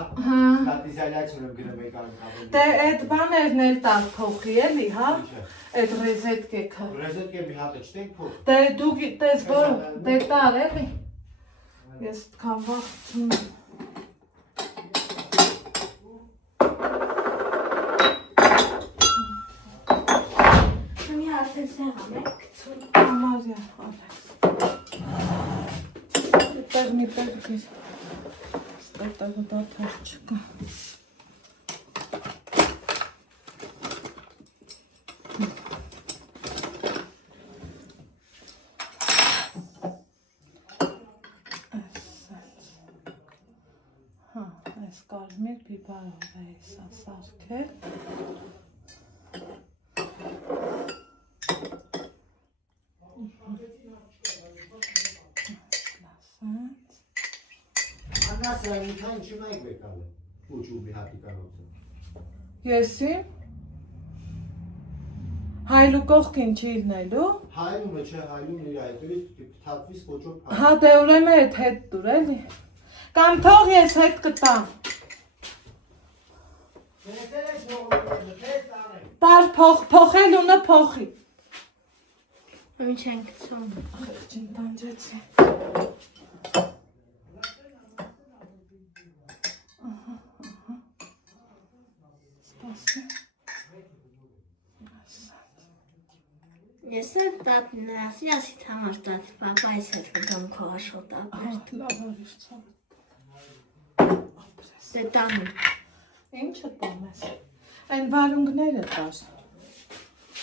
ստատիզալյացում եմ գնում եք անգամ։ Դե այդ բաներն էլ տալ փոխի էլի, հա։ Այդ ռեզետկեքը։ Ռեզետկե մի հատ չտենք փոխ։ Դե դու գիտես որ դե տար էլի։ Ես քան վախցում եմ։ Մի հատ էլ սեղան է գցում։ Համարյա, Ալեքս։ Այդտեղ մի տեղ գիր։ Այդտեղը դադար չկա։ Հա, այս կարմիր բիբարով է սա սարքել։ Աննա, սա ինքան չում եք վեկալը, ուջու մի հատի կանոցը։ Եսի։ Հայլու կողքին չի իլնելու։ Հայլումը չէ, հայլում իր այդորից թատվիս կոչով Հա դե ուրեմն այդ հետ դուր էլի։ Կամ թող ես հետ կտամ։ Տար փոխելունը փոխի։ Ինչ են գցում։ Ախջին տանջեցի։ Սպասի։ Ես էլ տատն ասի համար տատ, պապայից հետ կգամ քո աշոտապերտ։ Լավ արիշ ցավ։ Դե տանում։ Ինչը տանես։ Այն վարունգները տար։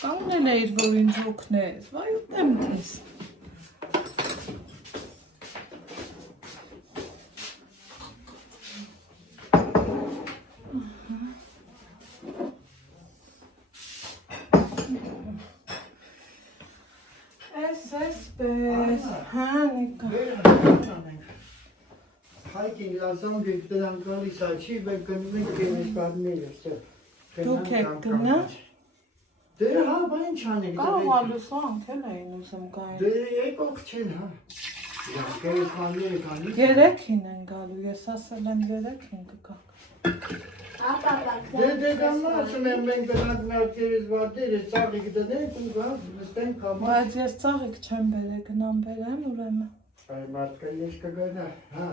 Կանգնել էիր, որ ինձ օգնես, վայ ուտեմ քեզ։ Էսպես, հա, նիկա։ Հայքին լազանք ենք դրան գալիս աչի, մենք գնում ենք գենեսպարներ էստեղ։ Դուք եք գնա։ Դե հա, բա ինչ անենք։ Կարող ալուսանք էլ էին ուզում գային։ Դե եկող չեն, հա։ Գենեսպարները կանի։ Երեքին են գալու, ես ասել եմ երեքին կգաք։ Դե գամա ասում եմ մենք գնանք մարկերից վարտերը ծաղիկ դնենք ու գա նստենք համա։ Բայց ես ծաղիկ չեմ բերե, գնամ բերեմ ուրեմն։ Այ մարդկա ես կգնա, հա։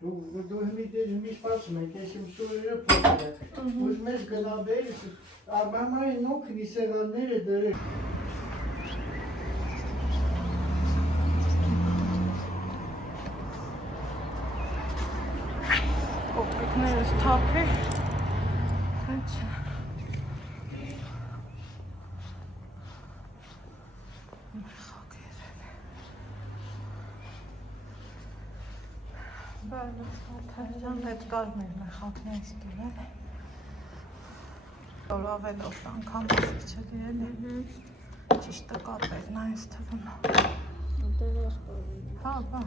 Դու հիմի սպասում եք, ես իմ սուրերը փոխել։ Ուզում ես գնա բերես, մամայի նոքն ի սեղանները դրեք։ Կոպիկներս թափի։ Ինչ։ Բանը թափան հետ կարմիր մեխակներից գիրել։ Որ ավելորդ անգամ չլի էլի։ Ճիշտը կապերն այս թվում։ Հա, բա։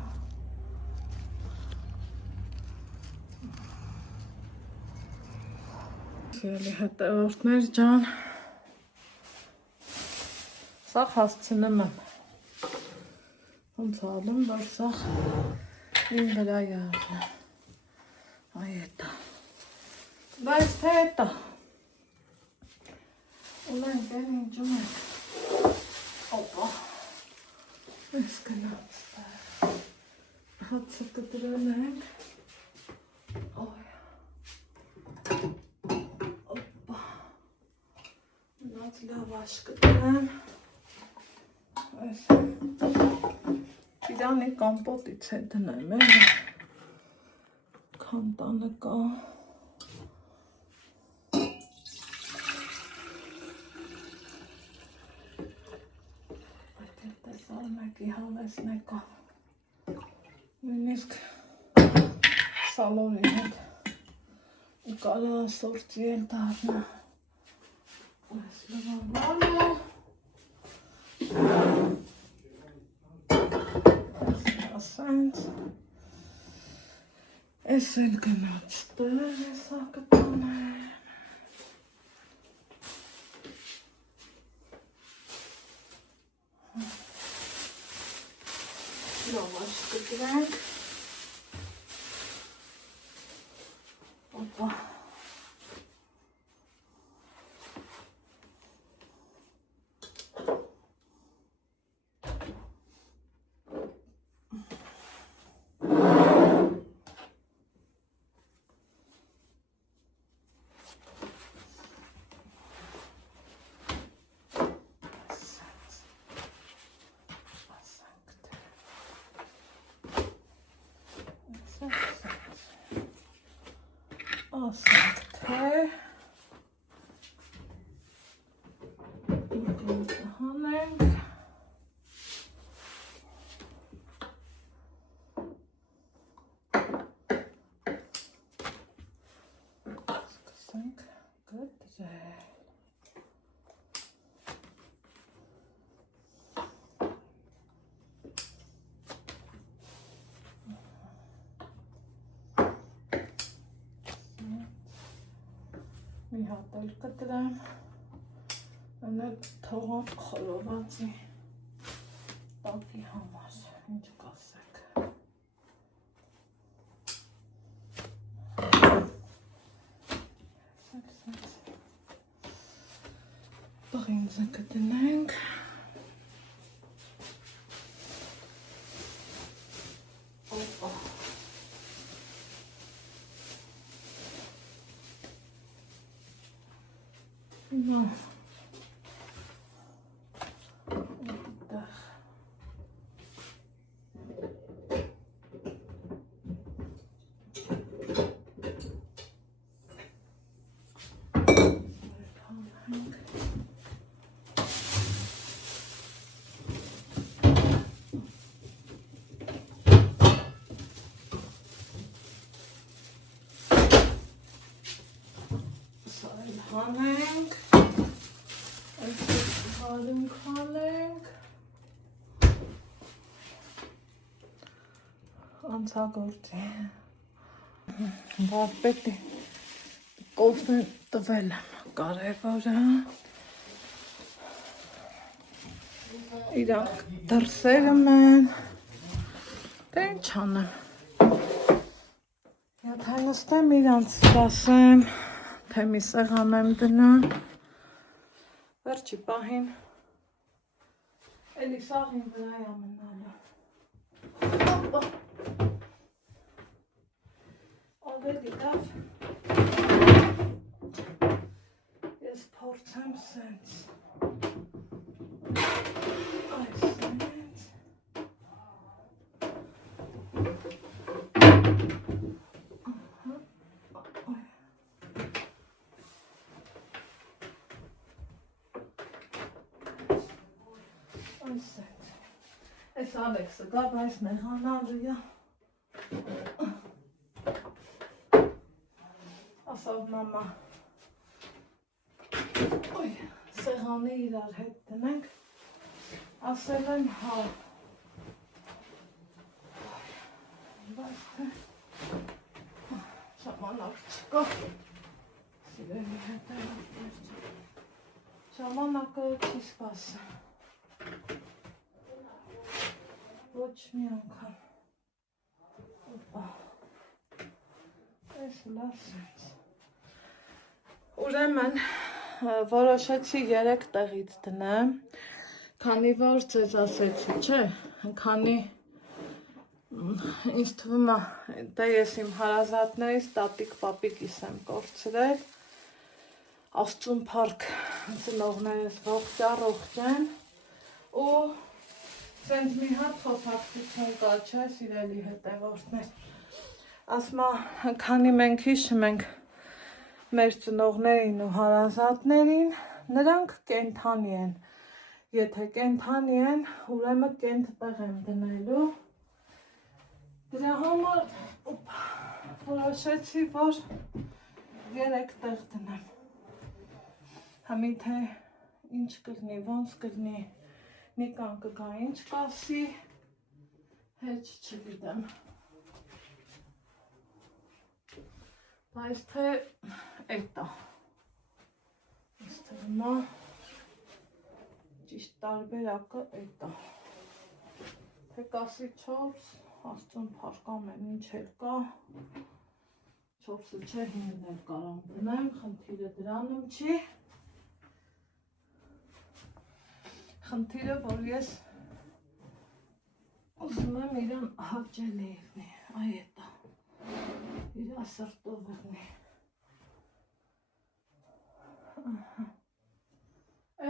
Սիրելի հետևորդներ ջան, սաղ հասցնում եմ, ոնց ալում, որ սաղ իմ վրա յարն է, այ էտա, բայց թե էտա, ունենք են ինջում ենք, օպա, ես գնաց, հացը կտրել ենք, օյ, լավ աշկտեմ, իրանի կամպոտից է դնեմ, քանտանը կա, այդ տեսալ մեկի հավեսն է կա, նույնիսկ սալոնի հետ ու կարա սորցի էլ դարնա, այս լվանվանը, ասենց, ես էլ գնաց տեղ եսա կտանեմ, լավ աշկտրենք, ասենք թե ինտենս հանենք սկսենք գծել մի հատ էլ կտրեմ, անակ թողան խորովածի տակի համար, ինչ կասեք։ Բղինձը կտնենք։ Օպա։ Հիմա այդտեղ հանենք, այսպես հանենք, անցագործի, վարպետի կովն տվել եմ, կարևորը, իրանք դրսերը մեն, դե ինչ անեմ, եթե նստեմ իրանց սպասեմ, թե մի սեղան եմ դնում, վերջի պահին, էլի սաղին վրա եմ մնալը, ավելի լավ, ես փորձեմ սենց, այս սենց, Այս Ալեքսը գա, բայց մեղանալու է, ասավ մամա, սեղանի իրար հետ տնենք, ասել են հա, բայց թե, ժամանակ չկա, սիրելի հետ է, ժամանակը չի սպասը, ոչ մի անգամ, օպա, այս լավ սենց, ուրեմն որոշեցի 3 տեղից դնեմ, քանի որ ձեզ ասեցի, չէ, քանի ինձ թվում է, դա ես իմ հարազատներից տատիկ պապիկիս եմ կորցրել, Աստծուն փառք ծնողներս ողջ են ու սենց մի հատ խոփակցություն կա, չէ, սիրելի հետևորդներ, ասմա, քանի մենք հիշում ենք մեր ծնողներին ու հարազատներին, նրանք կենթանի են, եթե կենթանի են, ուրեմն կենթ տեղ եմ դնելու, դրա համար որոշեցի, որ 3 տեղ դնեմ, համի թե ինչ կլնի, ոնց կլնի, Նիկան կգա ինչ կասի, հետ չգիտեմ, բայց թե էտա, ես թվում է, ճիշտ տարբերակը էտա, թե կասի 4, Աստծուն փառք ամեն ինչ էլ կա, 4-ը չէ, 5-ն էլ կարամ դնեմ, խնդիրը դրանում չի, խնդիրը, որ ես ուզում եմ իրան հաճելի եղնի, այ էտա, իրա սրտով եղնի,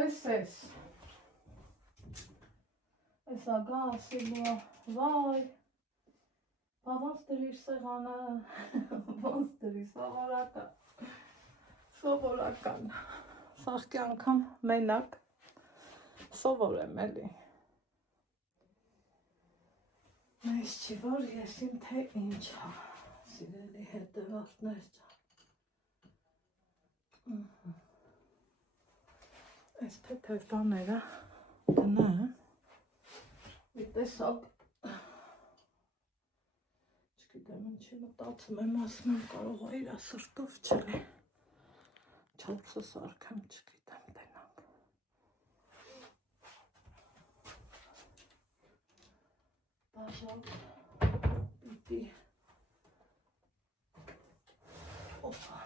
էս, էս ագա ասելու վայ, Ոնց դրիր սեղանը, ոնց դրի սովորական, սաղքի անգամ մենակ սովորեմ էլի, մեզ չի որ եսին թե ինչա, սիրելի հետևորդներ ջան, այս թեթև բաները գնեմ, մի տեսակ, չգիտեմ ինչի մտածում եմ, ասում եմ կարող է իրա սրտով չլի, չափսը սարքեմ, չգիտեմ տենանք, բաժակ, պիտի, օպա,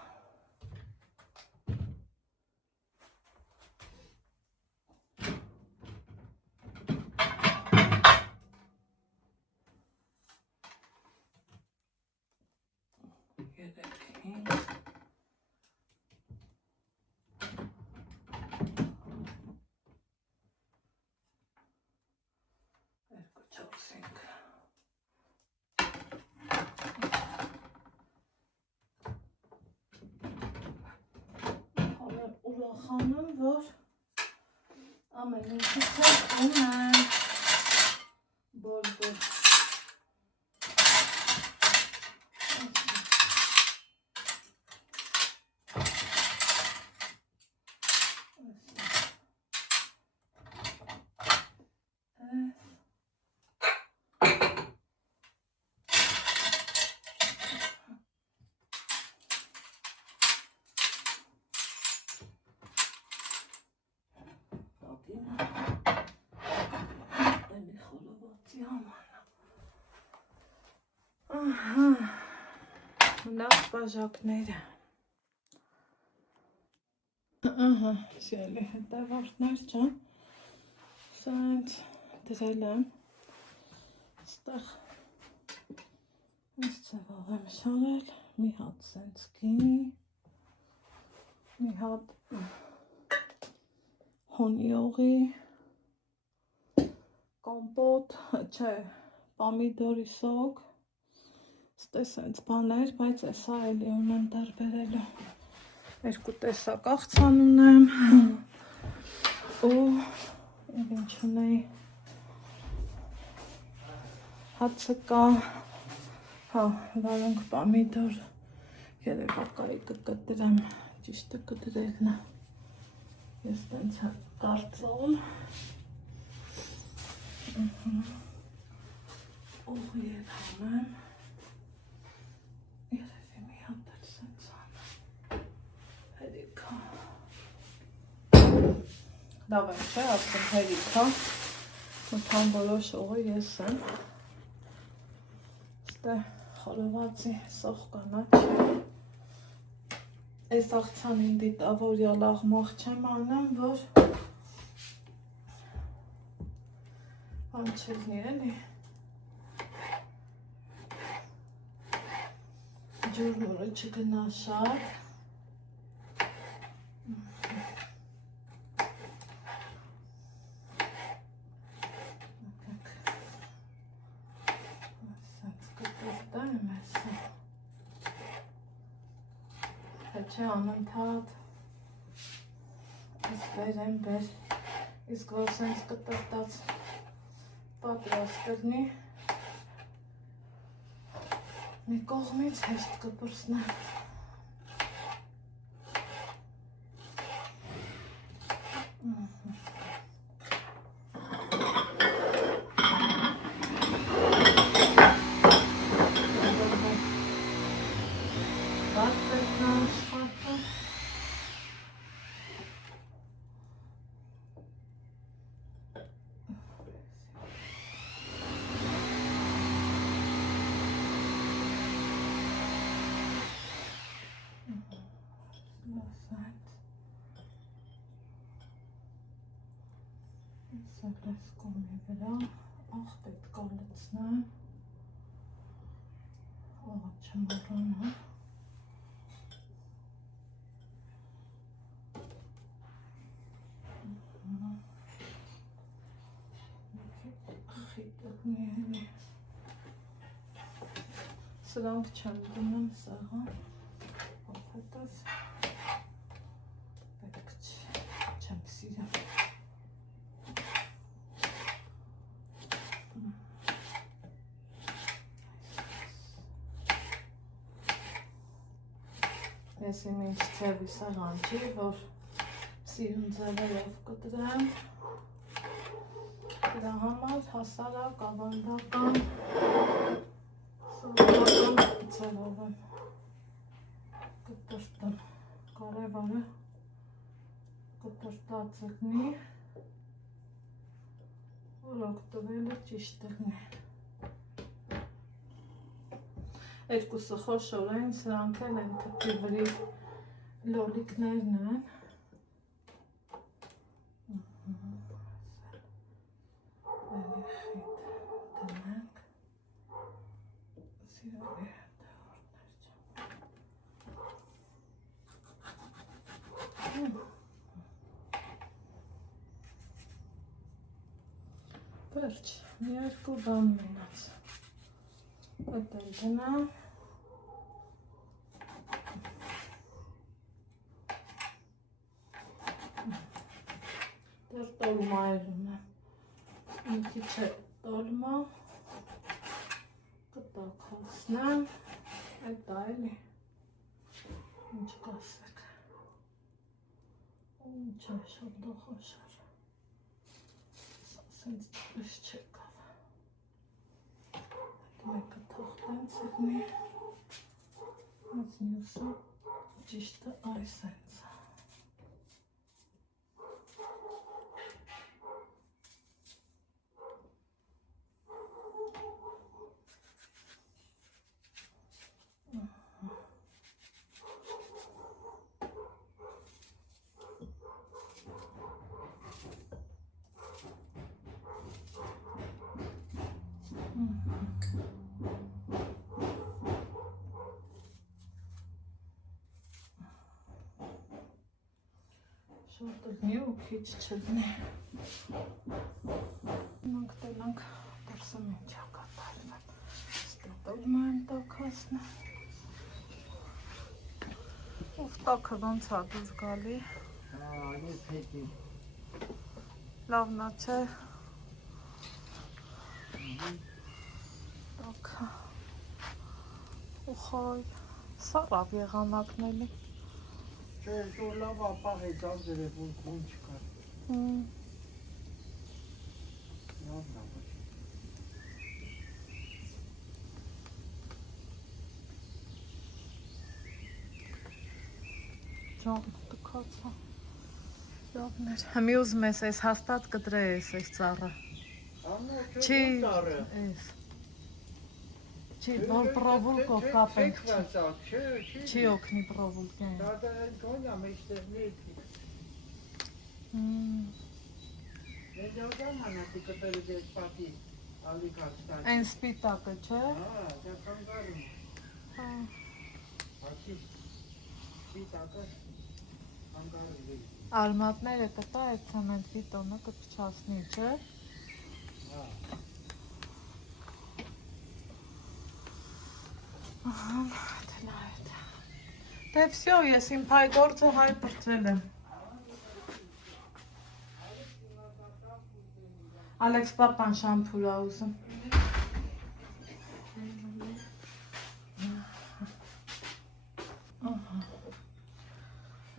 ուրախանում, որ ամեն ինչից հետ ունեմ, բոլ-բոլ, լավ բաժակները, սիրելի հետևորդներ ջան, սա հենց դրել եմ, ստեղ այս ձևով եմ շարել, մի հատ սենց գինի, մի հատ հոնի օղի, կոմպոտ, չէ, պամիդորի սոկ, ստե սենց բաներ, բայց էսա էլի ունեմ տարբերելու, երկու տեսակ աղցան ունեմ, ու ինչ ունեի, հացը կա, վարունգ պամիդոր, երևակայի կկտրեմ, ճիշտը կտրելն է, ես տենց կարծում, օղի էլ հանեմ, երևի մի հատ էլ սենց անեմ, հերիքա, լավ եմ չէ, ասեմ հերիքա, մտան որոշ օղի ես եմ, ստե խորովածի սող կանաչ, այս աղցանին դիտավորյալ աղմաղ չեմ անեմ, որ բան չլնի էլի, ջուրնուրը չգնա շատ, Չէ անընդհատ, իսկ վերեմ բեր, իսկ որ սենց կտրտած պատրաստ կրնի, մի կողմից հեշտ կպրսնեմ։ Սակրես կոմի վրա, աղ պետք է լցնեմ, աղը չմոռանամ, խիտակնի էլի, Սրանք չեմ դնում սեղան, ովհետև պետք չի, չեմ սիրում։ Ես իմ ինչ ձևի սեղան չի, որ սիրուն ձևերով կտրեմ, դրա համար հասարակ, ավանդական, սովորական ձևով եմ կտրտում, կարևորը կտրտած եղնի, որ օգտվելը ճիշտ եղնի։ Երկուսը խոշոր են, սրանք էլ են թփի վրի լոլիկներն են։ Էլի խիտ դնենք, սիրելի հետևորդներ չեմ։ Վերջ, մի երկու բան մնաց։ Այդ էլ դնամ։ Դեռ տոլմա էլում եմ։ Մի քիչ է տոլմա, կտակացնեմ, այդ այլի, ինչ կասեք, ինչ է շատ դոխոշար, սենց ճպես չեկավ, այդ մեկը թողտեմ ծեղնի, այս մյուսը ճիշտը այս ենք։ Շատ ըլնի ու քիչ չլնի։ Մենք տենանք դրսը մինչա կատարվեմ։ Ստետոլմա եմ տակասնեմ։ Ով տակը ոնց ա դուր գալի։ Ես հետի։ Լավնա չէ։ Տակը։ Ուխայ, սարավ եղանակնելի։ Չէ, որ լավ ապաղ է ձազեր է, որ կոն չկար։ Լավ լավ է։ Ջան, տկացա։ Լավներ։ Հմի ուզում ես այս հաստատ կտրե ես այս ծառը։ Չի, այս։ Չի, որ պրովուլկով կապենք չի օգնի պրովուլկեն։ Դա կոնյա մեջտեղնի Ես ժամանակի կտերը դες պատի ալիկաստան։ Այն սպիտակը, չէ։ Դա կանգարում։ Հացի սպիտակը կանգարում։ Արմատները կտա այդ ցեմենտ բիտոնը կփչացնի, չէ։ Դե վсё, ես իմ փայ գործը հայ բրծել եմ։ Ալեքս պապան շամփուր ա ուզում։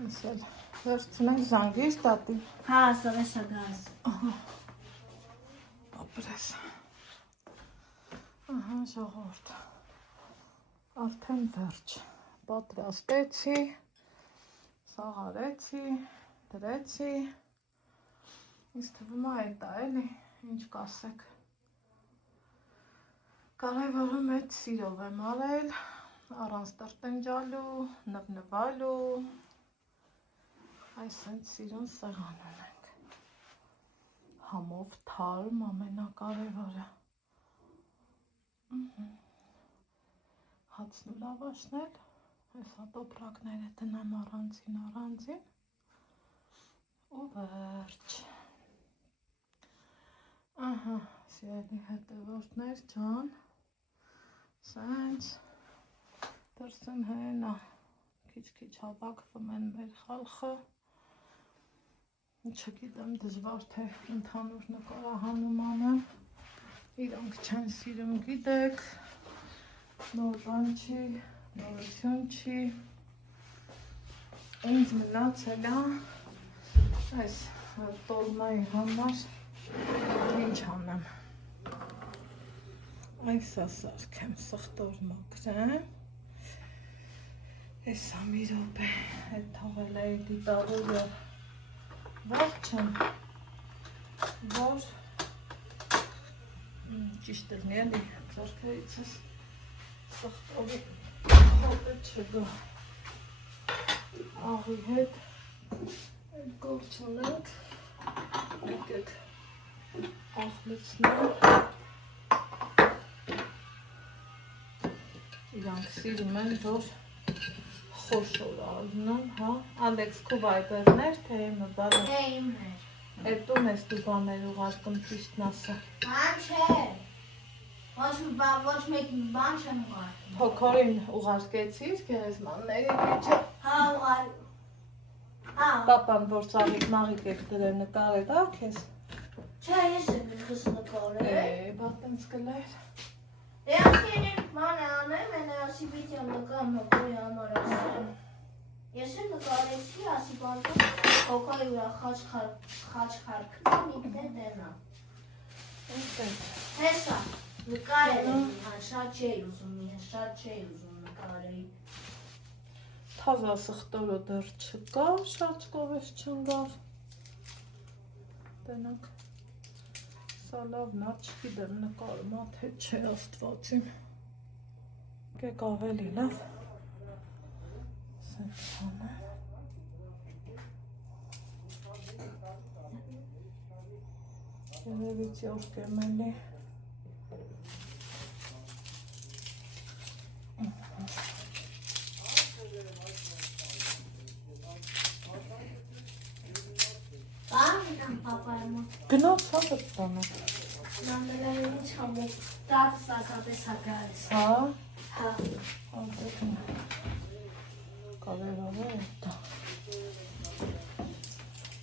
Ասել, վերցնենք զանգիր տատի։ Հա, սովեսա գազ։ Ապրես։ Ահա, ժողովուրդ։ Արդեն վերջ։ Պատրաստեցի, սաղարեցի, դրեցի, ինձ թվում է այդ է էլի, ինչ կասեք։ Կարևորը մեծ սիրով եմ արել, առանց տրտնջալու, նվնվալու, այս հենց սիրուն սեղան ունենք։ Համով թարմ ամենակարևորը։ Հացն ու լավաշն էլ, հեսա տոպրակները տնեմ առանձին ու վերջ։ Ահա, սիրելի հետևորդներ ջան, սենց Դրսեն հենա քիչ հավաքվում են մեր խալխը։ Չգիտեմ դժվար թե ընդհանուր նկարահանում անեմ։ Իրանք չեն սիրում, գիտեք, նոր բան չի, նորություն չի։ Ինձ մնացել է այս տոլմայի համար ինչ անեմ։ Այսա սարքեմ, սխտոր մաքրեմ։ Էսա մի րոպե, այդ թողել էի դիտալու և վերջն, որ ճիշտ էլ էլի ձեռքերիցս սխտորի հոտը չգա։ Աղի հետ այդ գործ ունենք, եկեք աղլեցնենք։ Իրանք սիրում են, որ խոշոր առնեմ, հա։ Ալեքս քո վայբերներ, թե իմը բալը։ Թե իմներ։ Էդ տուն ես դու բաներ ուղարկում ճիշտն ասա։ Բան չէ։ Ոչ մեկ բան չեմ ուղարկում։ Փոքորին ուղարկեցիր գերեզմանների միջը։ Հա, ուղարկում։ Հա։ Պապան որ ծաղիկ մաղիկ եք դրել նկարել, ա քեզ։ Չէ, ես եմ իխս նկարել։ Բա տենց կլեր։ Դե ասկերին ման է անեմ, են ասի պիտի նկարն հոգոյի համար ասեմ։ Ես եմ նկարեցի, ասի բանտում հոգոյի ուրա խաչխարկնի միգդե դենա։ Հեսա, նկարել եմ, շատ չէի ուզում նկարեի։ Թազա սխտորը դեռ չկա, շատ կովես չնգավ։ Տենանք, սա լավն ա, չգիտեմ նկարում ա, թե չէ աստվածին։ Կեք ավելի լավ։ Սենց անեմ։ Երևից յորկեմ էլի։ Գնոց հա բտանը։ Նամելային ինչ համոք, տատս ասապես հագարես։ Հա։ Հա։ Ալտեքն կավերավ է դա։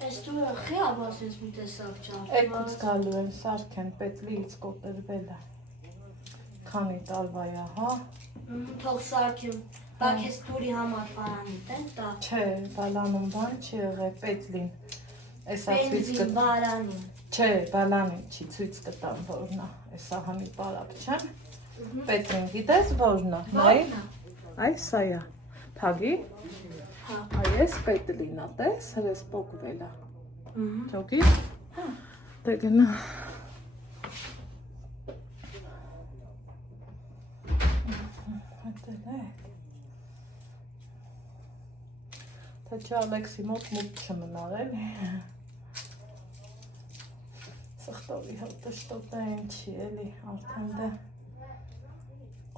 Ես դուրը խի աբաս ես մի տեսակ ճարդված։ Էքուց գալու են սարքեն պետլիից կոտրվել է։ Քանի տալվայա, հա։ Թող սարքեմ, բակ ես դուրի համար պարանիտ են տա։ Չէ, բալանում բան չի եղե պետլին։ Էսա ցույց Բենզին կտամ։ բարանում։ Չէ, բալանին չի ցույց կտամ որնա։ Էսա հանի պարապ չեմ։ Պետլին գիտես որնա։ Նայ։ Այս սայա։ Թագի։ Հա։ Այս պետլին ա տես, հրես պոկվել է։ Թողի։ Դե գնա։ Թե չէ Ալեքսի մոտ մուտ չմնար էլի։ Սխտորի հոտը շտոտային չի էլի, արդեն դե։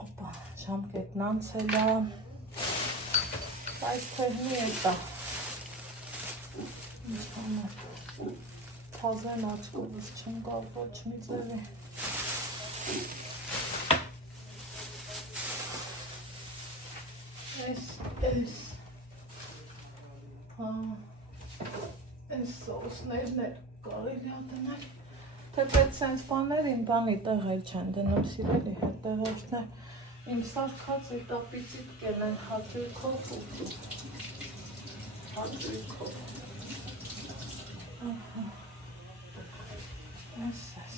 Օպա, ժամկետն անցել է։ Այս թեղնի է տա։ Թազեն աչկովս չեմ գալ ոչ մի ձևի։ Այս սոսներն էլ կարելի ա դնել, թեպետ սենց բաներին բանի տեղել չեն դնում սիրելի հետ տեղերներ, իմ սարքած տապիցիտ կենեն հաճույքով ու հաճույքով, ես ես,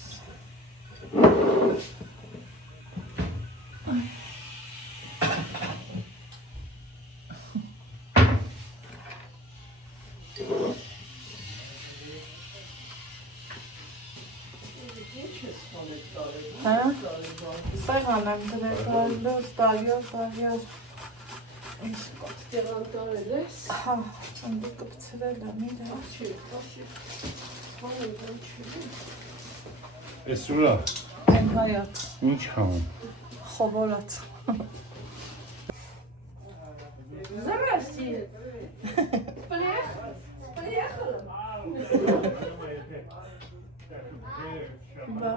Սեղան եմ դրել դարյոր, ինչ կոստեղան տարել ես? Հա, ընդի կպցրել եմ, իր հաչի, Ես ուրա, են հայակ, ինչ համ, խովորած Զրասի Բա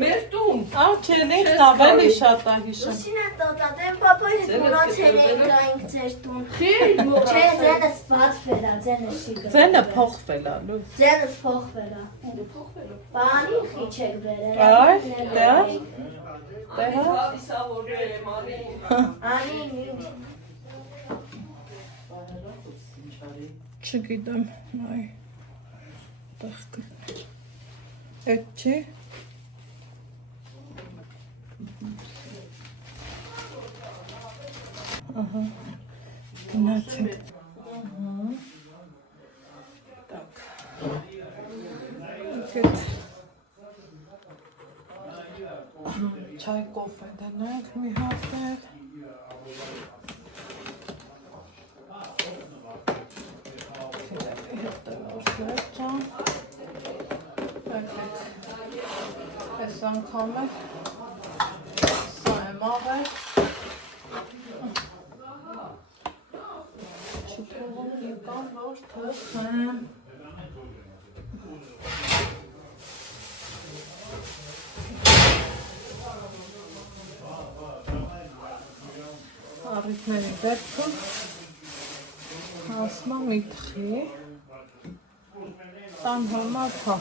Մեր տուն։ Չելիքն ավելի շատ է հիշում։ Լուսինա տոտատեն պապայրը գնացել ենք դայինք ձեր տուն։ Չէ, ձենը սպացվել է, ձենը չի գնա։ Ձենը փոխվել է, լույս։ Ձենը փոխվել է։ Բանի խիչ եք բերել։ Այ, դա։ Անի նույն։ Չգիտեմ, այ։ Տախկը։ Էդ չի։ Ահա, գնացինք։ Так. Գետ։ Չայ կոֆե դնենք մի հատներ։ Այս անգամ է սա եմ աղել չիթողում եկան, որ թխեմ առիթների դեպքում հասմա մի թխի տան համար հա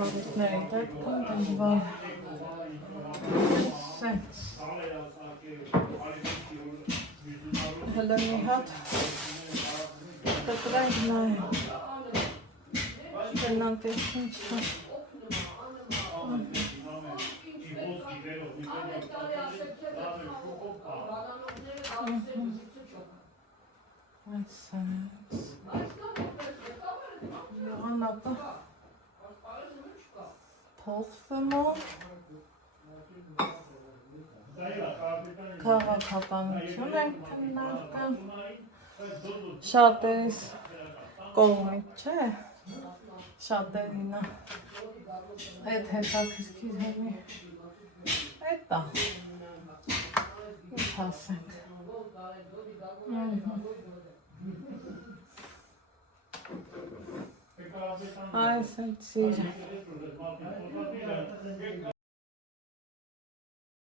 առիթների դեպքում դնվան սենց հլը մի հատ կտրենք նայեմ գնանք ես ինչ է սենց եղանակը փոխվում է քաղաքականություն ենք քննարկում շատերիս կողմից չէ շատերինը այդ հետաքրքիր հենի այդ է ինչ ասենք այս այդ սիրը